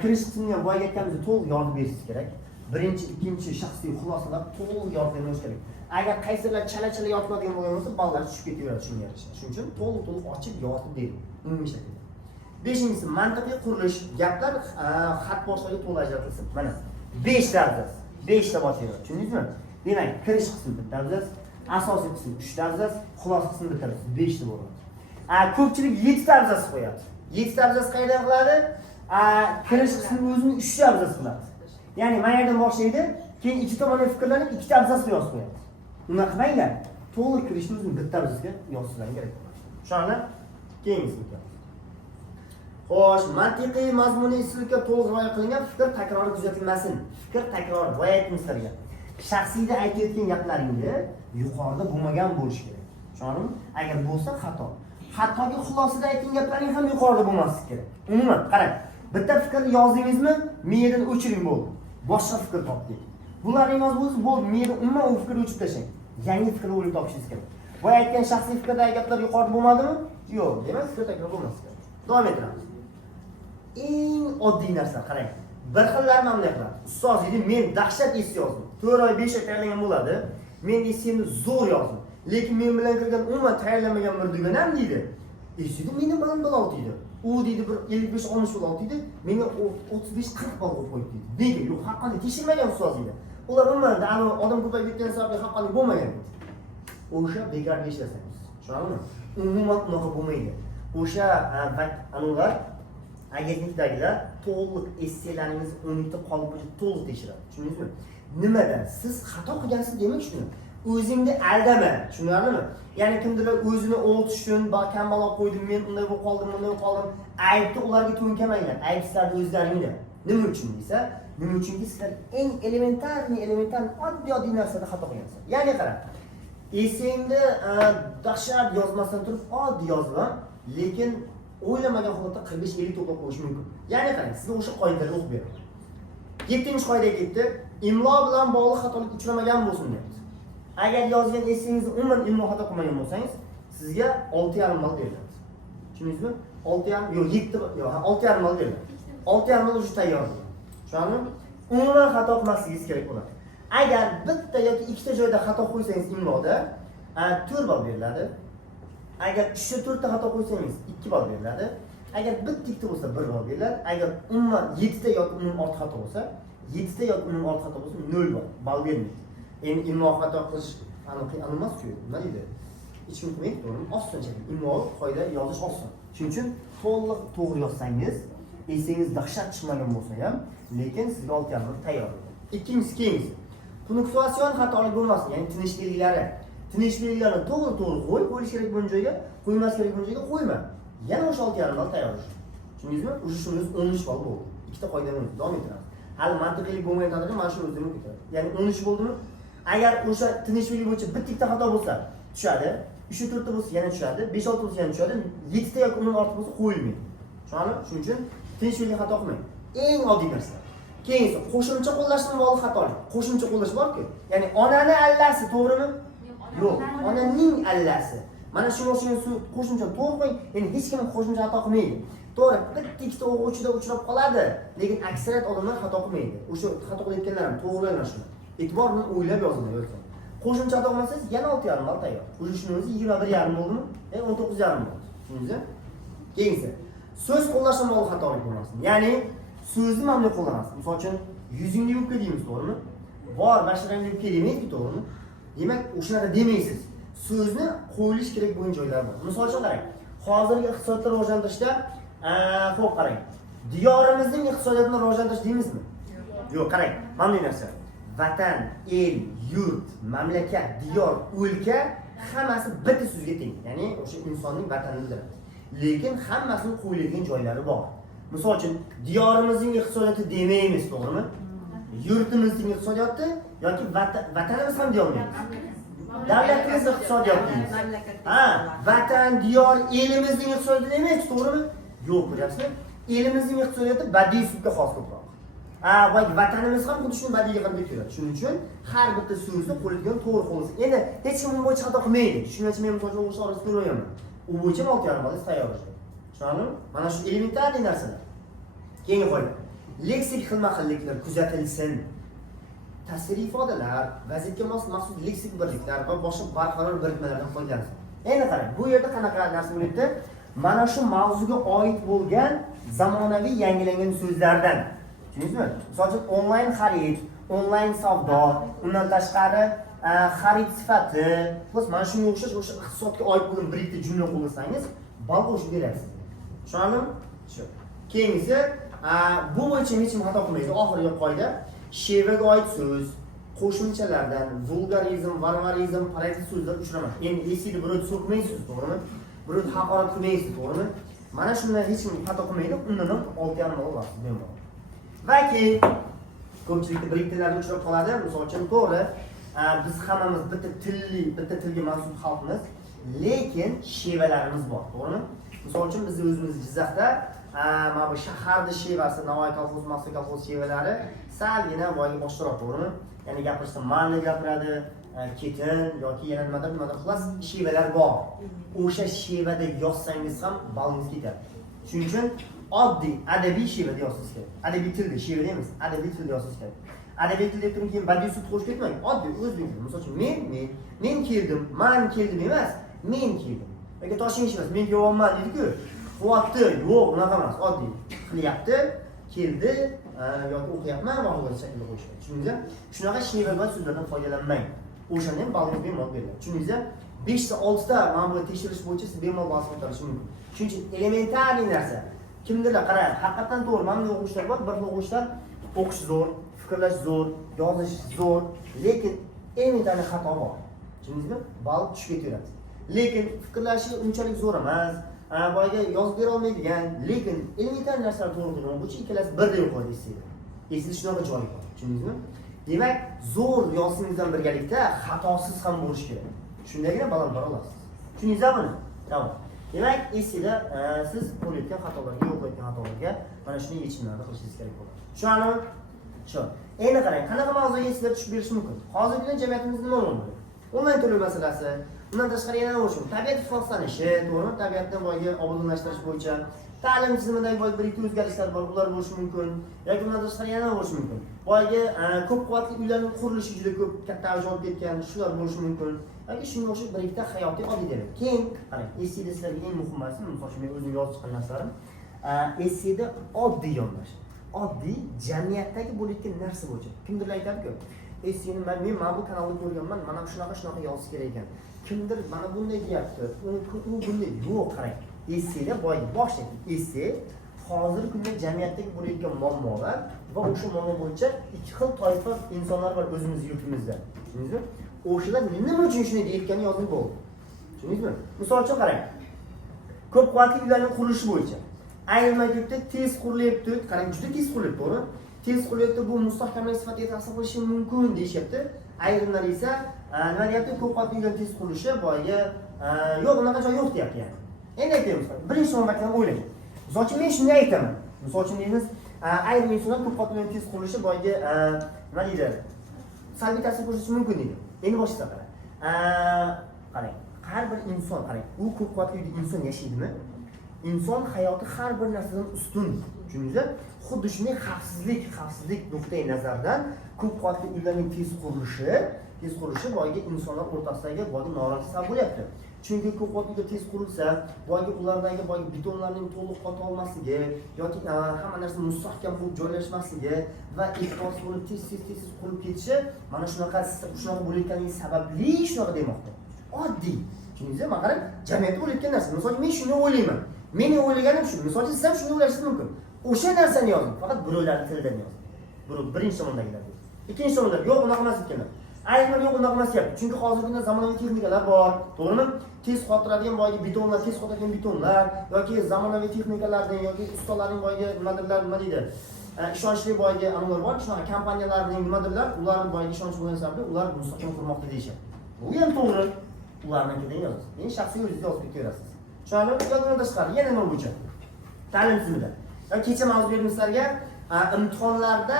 kirish qismiga boya aytganimizdek to'liq yoritib berishingiz kerak. Birinchi, ikkinchi shaxsiy xulosalar to'liq yoritib berish kerak. Agar qaysilar chala-chala yoritadigan bo'lgan bo'lsa, ballar tushib ketaveradi shunga yarasha. Shuning uchun to'liq ochib yoritib bering. Umumiy shaklda. 5-si mantiqiy qurilish, gaplar xat boshlariga to'liq ajratilsin. Mana 5 abzas, 5 ta boshlaydi. Tushundingizmi? Demak, kirish qismi bitta abzas, asosiy qismi 3 ta abzas, xulosa qismi bitta abzas, 5 ta bo'ladi. Ko'pchilik 7 ta abzas qo'yadi. 7 ta abzas qayerda qiladi? Kirish qismi o'zini 3 ta abzas qiladi. Ya'ni mana yerdan boshlaydi, keyin ikki tomondan fikrlanib 2 ta abzasga yozib qo'yadi. Unaqa qilmanglar. To'liq kirishni o'zini bitta abzasga yozishlar kerak. Tushunarli? Keyingisi. Xo'sh, mantiqiy mazmuniy usulga to'liq rioya qilingan fikr takrori kuzatilmasin. Fikr takrori boya aytmislarga. Shaxsiyda aytayotgan gaplaringni yuqorida bo'lmagan bo'lishi kerak. Tushunarlimi? Agar bo'lsa xato. Hattoki xulosada aytgan gaplaring ham yuqorida bo'lmasligi kerak. Umuman, qarang, bitta fikrni yozdingizmi, miyadan o'chiring bo'ldi. Boshqa fikr topdik. Bularni yozib bo'lsa, bo'ldi, miyadan umuman u fikrni o'chirib tashlang. Yangi fikr o'ylab topishingiz kerak. Boya aytgan shaxsiy fikrdagi gaplar yuqorida bo'lmadimi? Yo'q, demak, fikr takror bo'lmasligi kerak. Davom etamiz. Eng oddiy narsa, qarang. Bir xillarni bunday qiladi. Ustoz dedi, men dahshat ess yozdim. 4 oy 5 oy tayyorlangan bo'ladi. Men essimni zo'r yozdim. Lekin men bilan kirgan umuman tayyorlamagan bir dugonam deydi. Esidi meni bilan 6 deydi. U deydi bir 55-60 6 deydi. Menga 35-40 bal qo'yib qo'ydi deydi. Nega? Yo'q, haqqani tekshirmagan ustoz deydi. Ular umuman odam ko'payib ketgan sababli haqqani bo'lmagan deydi. O'sha bekorga ishlasangiz. Tushunarlimi? Umuman unaqa bo'lmaydi. O'sha anular agentlikdagilar to'liq esselaringiz 12 ta qolib to'liq tekshiradi. Tushundingizmi? Nimadan? Siz xato qilgansiz demak shuni. O'zingni aldama, tushunarlimi? Ya'ni kimdirlar o'zini ovutish uchun kambaloq qo'ydim, men unday bo'lib qoldim, bunday bo'lib qoldim. Aybni ularga to'nkamanglar. Ayb sizlarning o'zlaringda. Nima uchun desa, nima uchunki sizlar eng elementar oddiy narsada xato qilgansizlar. Ya'ni qarang, esingda dahshat yozmasdan turib oddiy yozgan, lekin o'ylamagan holatda 45-50 to'plab qo'yish mumkin. Ya'ni qarang, sizga o'sha qoidalarni o'qib beraman. 7-qoidaga ketdi. Imlo bilan bog'liq xatolik uchramagan bo'lsin deyapti. Agar yozgan esingizda umuman imlo xato qilmagan bo'lsangiz, sizga 6,5 ball beriladi. Tushundingizmi? 6,5 yo'q 7 yo'q 6,5 ball beriladi. 6,5 уже tayyor. Tushundingmi? Umuman xato qilmasligingiz kerak bo'ladi. Agar bitta yoki ikkita joyda xato qo'ysangiz imloda 4 ball beriladi. Agar 3 ta 4 ta xato qo'ysangiz 2 ball beriladi. Agar bitta ikkita bo'lsa 1 ball beriladi. Agar umuman 7 ta yoki undan ortiq xato bo'lsa, 7 ta yoki undan ortiq xato bo'lsa 0 ball bermaydi. Endi imlo xato qilish aniq emas-ku. Nima deydi? Hech kim qilmaydi, to'g'rimi? Osonchalik imlo qoida yozish oson. Shuning uchun to'liq to'g'ri yozsangiz, esingiz dahshat chiqmagan bo'lsa ham, lekin sizga 6,5 tayyor. Ikkinchisi punktuatsion xatolik bo'lmasin, ya'ni tinish belgilari. Tinish belgilarini to'g'ri qo'yish kerak bo'lgan joyga, qo'ymas kerak bo'lgan joyga qo'yma. Yana o'sha 6,5 tayyor. Tushundingizmi? O'sha shungiz 13 ball bo'ldi. Ikkita qoidani davom ettiramiz. Hali mantiqiylik bo'lmagan taqdirda mana shu o'zini ketadi. Ya'ni 13 bo'ldimi? Agar o'sha tinish belgi bo'yicha bitta ikkita xato bo'lsa, tushadi. 3-4 ta bo'lsa yana tushadi, 5-6 bo'lsa yana tushadi, 7 ta yoki undan ortiq bo'lsa qo'yilmaydi. Tushundingmi? Shuning uchun tinish belgi xato qilmang. Eng oddiy narsa. Keyingi qo'shimcha qo'llashning bog'liq xatolik. Qo'shimcha qo'llash bor-ku. Ya'ni onani allasi, to'g'rimi? Yo'q, onaning allasi. Mana shunga o'xshagan qo'shimcha to'g'ri qo'ying. Endi hech kim qo'shimcha xato qilmaydi. To'g'ri, bitta ikkita o'quvchida uchrab qoladi, lekin aksariyat odamlar xato qilmaydi. O'sha xato qilayotganlar ham to'g'rilayman shuni. E'tibor bilan o'ylab yozinglar yo'lsa. Qo'shimcha xato qilmasangiz yana 6,5 ball tayyor. O'sha shuning o'zi 21,5 bo'ldimi? 19,5 bo'ldi. Tushundingizmi? Keyingi so'z qo'llashning bog'liq xatolik bo'lmasin. Ya'ni so'zni mamnun qo'llanasiz. Misol uchun yuzingni yuvib kel deymiz, to'g'rimi? Bor, mashinangni yuvib kel demaydi, to'g'rimi? Demak, o'shanaqa demaysiz. So'zni qo'yilish kerak bo'lgan joylar bor. Misol uchun qarang. Hozirgi iqtisodni rivojlantirishda, xo'p qarang. Diyorimizning iqtisodiyotini rivojlantirish deymizmi? Yo'q, qarang. Mana bunday narsa. Vatan, el, yurt, mamlakat, diyor, o'lka hammasi bitta so'zga teng. Ya'ni o'sha insonning vatanini bildiradi. Lekin hammasini qo'yilgan joylari bor. Misol uchun, diyorimizning iqtisodiyoti demaymiz, to'g'rimi? Yurtimizning iqtisodiyoti yoki vatanimiz ham deya olmaymiz. Davlatimiz iqtisodiyoti deymiz. Vatan, diyor, elimizning iqtisodiyoti demaymiz, to'g'rimi? Yo'q, ko'ryapsizmi? Elimizning iqtisodiyoti badiiy sudga xos ko'proq. Vatanimiz ham xuddi shuni badiiy qilib keladi. Shuning uchun har bitta so'zni qo'lga to'g'ri qo'llansa. Endi hech kim bunga xato qilmaydi. Shuning uchun men misol uchun o'sha orasida ko'raman. U bo'yicha 6,5 ball tayyor. Tushundingmi? Mana shu elementar narsalar. Keyingi qoida. Leksik xilma-xilliklar kuzatilsin. Tasviriy ifodalar, vaziyatga mos maxsus leksik birliklar va boshqa barqaror birikmalardan foydalansin. Endi qarang, bu yerda qanaqa narsa bo'lyapti? Mana shu mavzuga oid bo'lgan zamonaviy yangilangan so'zlardan. Tushundingizmi? Misol uchun onlayn xarid, onlayn savdo, undan tashqari xarid sifati, plus mana shunga o'xshash o'sha iqtisodga oid bo'lgan bir ikkita jumla qo'llasangiz, ball qo'shib berasiz. Tushundingmi? Shu. Keyingisi, bu bo'yicha hech kim xato qilmaydi. Oxirgi qoida, shevaga oid so'z, qo'shimchalardan vulgarizm, varvarizm, parodiya so'zlar uchramaydi. Endi esingizga birov so'kmaysiz, to'g'rimi? Birov haqorat qilmaysiz, to'g'rimi? Mana shundan hech kim xato qilmaydi, undan ham 6,5 ball olasiz, bemalol. Va keyin ko'pchilikda bir ikkilarda uchrab qoladi. Misol uchun to'g'ri, biz hammamiz bitta tilga mansub xalqmiz, lekin shevalarimiz bor, to'g'rimi? Misol uchun biz o'zimiz Jizzaxda mana bu shaharda shevasi, Navoiy kolxoz, Maqsad kolxoz shevalari salgina boyga boshqaroq, to'g'rimi? Ya'ni gapirsa manni gapiradi, ketin yoki yana nimadir xullas shevalar bor. O'sha shevada yozsangiz ham ballingiz ketadi. Shuning uchun oddiy adabiy shevada yozsangiz kerak. Adabiy tilda, shevada emas, adabiy tilda yozsangiz kerak. Adabiy til deb turib keyin badiiy sud qo'shib ketmang. Oddiy o'zbek tili. Misol uchun men keldim, men keldim emas, men keldim. Yoki Toshkent emas, men kelyapman deydi-ku. Qilyapti, yo'q, unaqa emas, oddiy. Qilyapti, keldi, yoki o'qiyapman, va ho'l shaklda qo'yishadi. Tushundingizmi? Shunaqa sheva so'zlardan foydalanmang. O'shanda ham ballingiz bemalol beriladi. Tushundingizmi? 5 ta 6 ta mana bu tekshirish bo'yicha siz bemalol bas ko'tarish mumkin. Shuning uchun elementar narsa. Kimdirlar qarang, haqiqatan to'g'ri, mana bu o'quvchilar bor, bir o'quvchilar o'qish zo'r, fikrlash zo'r, yozish zo'r, lekin elementar xato bor. Tushundingizmi? Ball tushib ketaveradi. Lekin fikrlashi unchalik zo'r emas, boyga yozib bera olmaydigan, lekin elementar narsalar to'g'ri qilgan bo'yicha ikkalasi birdek qo'yadi esingizda. Esingizda shunaqa joyi bor. Tushundingizmi? Demak, zo'r yozishingiz bilan birgalikda xatosiz ham bo'lish kerak. Shundagina balandor olasiz. Tushundingizmi? Tamom. Demak, esingizda siz bo'layotgan xatolarga, yo'l qo'yayotgan xatolarga mana shunday yechimlarni qilishingiz kerak bo'ladi. Tushunarlimi? Shu. Endi qarang, qanaqa mavzuga sizlar tushib berish mumkin? Hozirgi jamiyatimizda nima bo'ldi? Onlayn to'lov masalasi, Bundan tashqari yana nima bo'lishi mumkin? Tabiat ifloslanishi, to'g'rimi? Tabiatni boyga obodonlashtirish bo'yicha ta'lim tizimidagi boy bir-ikki o'zgarishlar bor, ular bo'lishi mumkin. Yoki bundan tashqari yana nima bo'lishi mumkin? Boyga ko'p qavatli uylarning qurilishi juda ko'p katta avj olib ketgan, shular bo'lishi mumkin. Yoki shunga o'xshab bir-ikkita hayotiy oddiy. Keyin qarang, essida sizlarga eng muhim narsa, misol uchun men o'zim yozib chiqqan narsalarim, essida oddiy yondosh. Oddiy jamiyatdagi bo'layotgan narsa bo'yicha. Kimdir aytadi-ku, esseni men bu kanalda ko'rganman, mana shunaqa yozish kerak ekan. Kimdir mana bunday deyapti, u bunday. Yo'q, qarang. Esseda boshlaydi. Esse hozirgi kunda jamiyatdagi bo'layotgan muammolar va o'sha muammo bo'yicha ikki xil toifa insonlar bor o'zimiz yurtimizda. Tushundingizmi? O'shalar nima uchun shunday deyotganini yozib bo'ldi. Tushundingizmi? Misol uchun qarang. Ko'p qavatli uylarning qurilishi bo'yicha ayrim maktabda tez qurilyapti, qarang juda tez qurilyapti, to'g'ri? Tez qurilyapti, bu mustahkamlik sifatida ta'sir qilishi mumkin deyishyapti. Ayrimlar esa nima deyapti? Ko'p qavatli uylar tez qurilishi boyga yo'q, unaqa joy yo'q deyapti yani. Endi aytaymiz, birinchi navbatda o'ylang. Misol uchun men shunday aytaman. Misol uchun deymiz, ayrim insonlar ko'p qavatli uylar tez qurilishi boyga nima deydi? Salbiy ta'sir ko'rsatishi mumkin deydi. Endi boshqa qarang. Qarang, har bir inson, qarang, u ko'p qavatli uyda inson yashaydimi? İnson hayoti har bir narsadan ustun. Tushundingizmi? Xuddi shunday xavfsizlik nuqtai nazaridan ko'p qavatli uylarning tez qurilishi boyga insonlar o'rtasidagi boyga norozilik sabab bo'lyapti. Chunki ko'p qavatli uylar tez qurilsa, boyga ulardagi boyga betonlarning to'liq qota olmasligi yoki hamma narsa mustahkam bo'lib joylashmasligi va ehtiyots bo'lib tez qurilib ketishi mana shunaqa bo'layotganiga sababli shunaqa demoqda. Oddiy. Tushundingizmi? Mana qarang, jamiyatda bo'layotgan narsa. Masalan, men shuni o'ylayman. Mening o'ylaganim shu. Misol uchun siz ham shuni o'ylashingiz mumkin. O'sha narsani yozing, faqat birovlarning tilidan yozing. Birinchi tomondagilar. Ikkinchi tomonda yo'q, unaqa emas ekanlar. Ayrimlar yo'q, unaqa emas deyapti. Chunki hozirgi kunda zamonaviy texnikalar bor, to'g'rimi? Tez qotiradigan boyga betonlar, tez qotiradigan betonlar yoki zamonaviy texnikalarning yoki ustalarning boyga nimadirlar, nima deydi? Ishonchli boyga aniqlar bor, shunaqa kompaniyalarning nimadirlar, ularning boyga ishonch bo'lgan sababli ular mustahkam qurmoqda deyishadi. Bu ham to'g'ri. Ularnikidan yozasiz. Endi shaxsiy o'zingiz yozib ketaverasiz. Shuni yoddan tashqari yana nima bo'yicha? Ta'lim tizimida. Kecha mavzu berdim sizlarga, imtihonlarda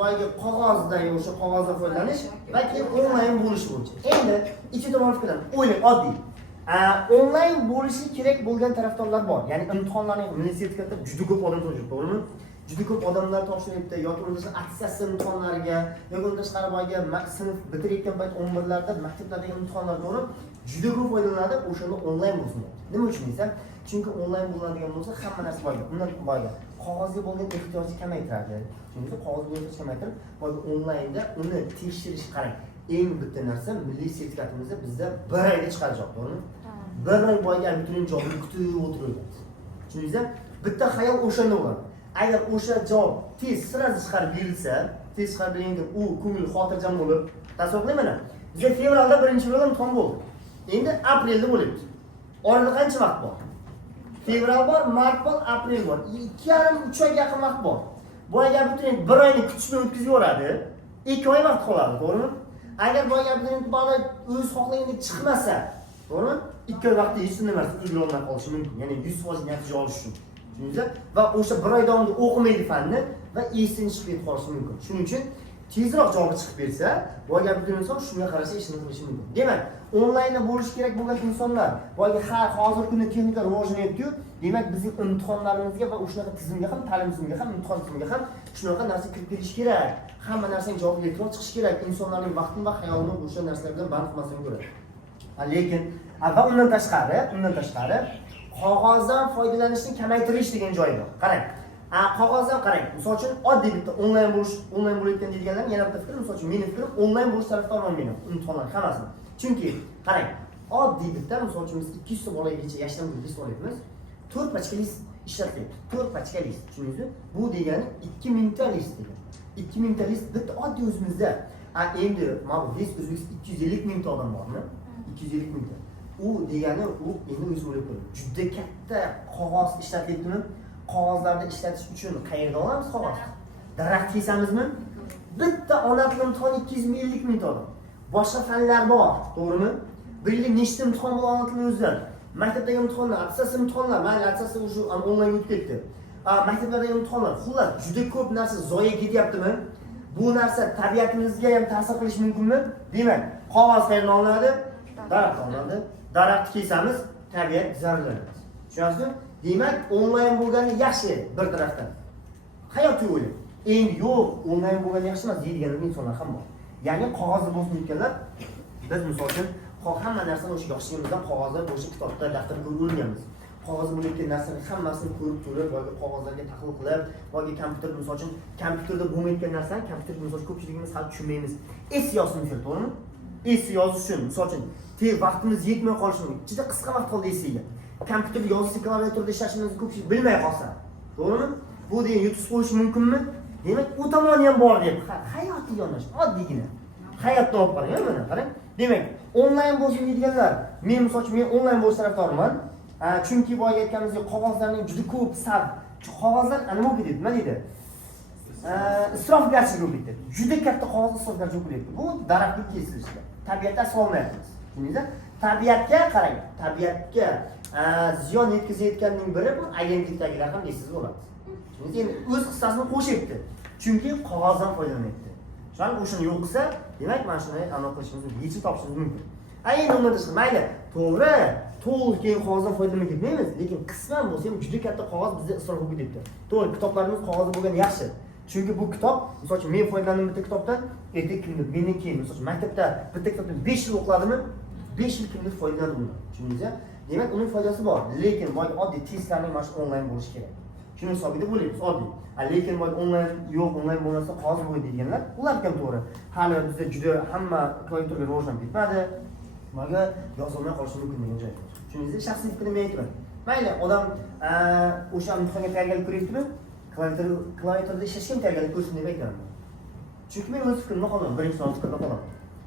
boyga qog'ozdagi o'sha qog'ozda foydalanish va keyin onlayn bo'lishi bo'yicha. Endi ikki tomon fikrdan o'ylang, oddiy. Onlayn bo'lishi kerak bo'lgan tarafdorlar bor. Ya'ni imtihonlarning milliy sertifikatda juda ko'p odam topshirdi, to'g'rimi? Juda ko'p odamlar topshiryapti yoki unda attestatsiya imtihonlariga yoki undan tashqari boyga sinf bitirayotgan payt 11larda maktablardagi imtihonlar to'g'ri juda ko'p foydalanadi, o'shanda onlayn bo'lsin. Nima uchun desa, chunki onlayn bo'ladigan bo'lsa hamma narsa boyga, undan boyga qog'ozga bo'lgan ehtiyojni kamaytiradi. Chunki qog'ozga bo'lgan ehtiyojni kamaytirib, boyga onlaynda uni tekshirish, qarang, eng bitta narsa milliy sertifikatimizni bizda 1 oyda chiqarajaq, to'g'rimi? 1 oy boyga abituriyent javobini kutib o'tiradi. Tushundingizmi? Bitta xayol o'shanda bo'ladi. Agar o'sha javob tez sirasi chiqarib berilsa, tez chiqarib berilganda u ko'ngil xotirjam bo'lib, tasavvur mana. Bizda fevralda 1-fevral imtihon bo'ldi. Endi aprelda bo'lyapti. Orada qancha vaqt bor? Fevral bor, mart bor, aprel bor. 2,5-3 oyga yaqin vaqt bor. Bu abituriyent 1 oyni kutishni o'tkazib yuboradi, 2 oy vaqt qoladi, to'g'rimi? Agar bu abituriyent bola o'z xohlagandek chiqmasa, to'g'rimi? 2 oy vaqtda hech nima ulgura olmay qolishi mumkin. Ya'ni 100% natija olish uchun. Va o'sha 1 oy davomida o'qimaydi fanni va esidan chiqib ketib qolishi mumkin. Shuning uchun tezroq javob chiqib bersa, boyga abituriyent inson shunga qarasha ishni qilishi mumkin. Demak, onlaynda bo'lishi kerak bo'lgan insonlar, boyga hozirgi kunda texnika rivojlanyapti-yu, demak bizning imtihonlarimizga va o'shaqa tizimga ham, ta'lim tizimiga ham, imtihon tizimiga ham shunaqa narsa kirib kelish kerak. Hamma narsaning javobi elektron chiqishi kerak. Insonlarning vaqtini va xayolini o'sha narsalar bilan band qilmasdan ko'radi. Lekin va undan tashqari qog'ozdan foydalanishni kamaytirish degan joyi bor. Qarang. Qog'ozdan qarang. Misol uchun oddiy bitta onlayn bo'layotgan deydiganlar yana bitta fikr, misol uchun mening fikrim onlayn bo'lish tarafdoriman men imtihonlar hammasini. Chunki qarang, oddiy bitta misol uchun biz 200 ta bolagacha yashnagan list olyapmiz. 4 pachka list ishlatyapti. 4 pachka list. Tushundingizmi? Bu degani 2000 ta list degani. 2000 ta list bitta oddiy o'zimizda. Endi mana bu list O'zbekistonda 250 ming ta odam bormi? 250 ming ta. U degani u endi o'zi o'ylab ko'ring. Juda katta qog'oz ishlatyaptimi? Qog'ozlarni ishlatish uchun qayerdan olamiz qog'oz? Daraxt kesamizmi? Bitta ona tili imtihoni 250 ming ta odam. Boshqa fanlar bor, to'g'rimi? Bir yillik nechta imtihon bor ona tili o'zidan? Maktabdagi imtihonlar, attestatsiya imtihonlar, mayli attestatsiya o'sha onlayn o'tib ketdi. Maktablardagi imtihonlar, xullas juda ko'p narsa zoya ketyaptimi? Bu narsa tabiatimizga ham ta'sir qilishi mumkinmi? Demak, qog'oz qayerdan olinadi? Daraxt olinadi. Daraxtni kesamiz, tabiat zararlanadi. Tushunasizmi? Demak, onlayn bo'lgani yaxshi bir tarafdan. Hayot yo'li. Endi yo'q, onlayn bo'lgani yaxshi emas deydigan insonlar ham bor. Ya'ni qog'ozda bosmayotganlar, biz misol uchun hamma narsani o'sha yoshligimizdan qog'ozda, o'sha kitobda, daftarda ko'rib o'rganamiz. Qog'ozda bo'layotgan narsaning hammasini ko'rib turib, yoki qog'ozlarga tahlil qilib, yoki kompyuter misol uchun kompyuterda bo'lmayotgan narsani kompyuterda misol ko'pchiligimiz hali tushunmaymiz. Es yozishimiz kerak, to'g'rimi? Es yozish uchun misol uchun vaqtimiz yetmay qolishi mumkin. Juda qisqa vaqt qoldi esiga. Kompyuterda yozish, klaviaturada ishlashimizni ko'pchilik bilmay qolsa, to'g'rimi? Bu degan yutib qo'yish mumkinmi? Demak, u tomoni ham bor deb, hayotiy yo'nalish, oddiygina. Hayotni olib qarang, mana qarang. Demak, onlayn bo'lsin deydiganlar, men misol uchun men onlayn bo'lish tarafdoriman. Chunki boya aytganimizdek, qog'ozlarning juda ko'p sab. Qog'ozlar nima bo'lib ketadi? Nima deydi? Isrofgarchilik bo'lib ketadi. Juda katta qog'oz isrofgarchilik bo'lib ketadi. Bu daraxtni kesilishda. Tabiatda asrolmayapmiz. Tushundingizmi? Tabiatga qarang. Tabiatga ziyon yetkazayotganning biri bu agentlikdagilar ham deysiz bo'ladi. Chunki endi o'z hissasini qo'shyapti. Chunki qog'ozdan foydalanyapti. Shuning o'shini yo'q qilsa, demak, mana shunday amal qilishimiz mumkin, yechim topishimiz mumkin. Endi undan tashqari, mayli, to'g'ri, to'liq keyin qog'ozdan foydalanmay ketmaymiz, lekin qisman bo'lsa ham juda katta qog'oz bizda isrof bo'lib ketibdi. To'g'ri, kitoblarimiz qog'ozda bo'lgani yaxshi. Chunki bu kitob, misol uchun men foydalandim bitta kitobdan, ertaga kimdir, mendan keyin, misol uchun maktabda bitta kitobdan 5 yil o'qiladimi, 5 yil kimdir foydalanadi bundan. Tushundingizmi? Demak, uning foydasi bor, lekin boy oddiy testlarning mana shu onlayn bo'lishi kerak. Shuni hisobiga bo'laymiz, oddiy. Lekin boy onlayn yo'q, onlayn bo'lmasa qog'oz bo'ydi deganlar, ular ham to'g'ri. Hali bizda juda hamma klaviaturaga rivojlanib ketmadi. Nimaga yozolmay qolishi mumkin degan joy. Tushundingizmi? Shaxsiy fikrimni men aytaman. Mayli, odam o'sha imtihonga tayyorgarlik ko'ryaptimi? Klaviaturada ishlashga tayyorgarlik ko'rsin deb aytaman. Chunki men o'z fikrimni qolaman, birinchi savol fikrda qolaman.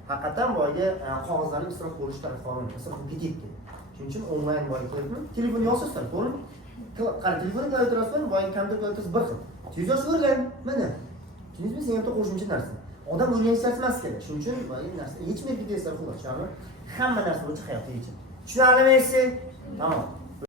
Haqiqatan boyga qog'ozlarning isrof bo'lishi tarafdoriman, isrof ketyapti. Shuning uchun onlayn boy qilyapman. Telefon yozsizlar, to'g'rimi? Qara, telefon klaviaturasi bilan boyning kompyuter klaviaturasi bir xil. Siz yosh o'rgan, mana. Tushundingizmi? Sen ham qo'shimcha narsa. Odam o'rganishlar emas kerak. Shuning uchun boyning narsa yechim berib ketasizlar, xolos, tushunarli? Hamma narsa bo'yicha hayotda yechim. Tushunarlimi siz? Tamom.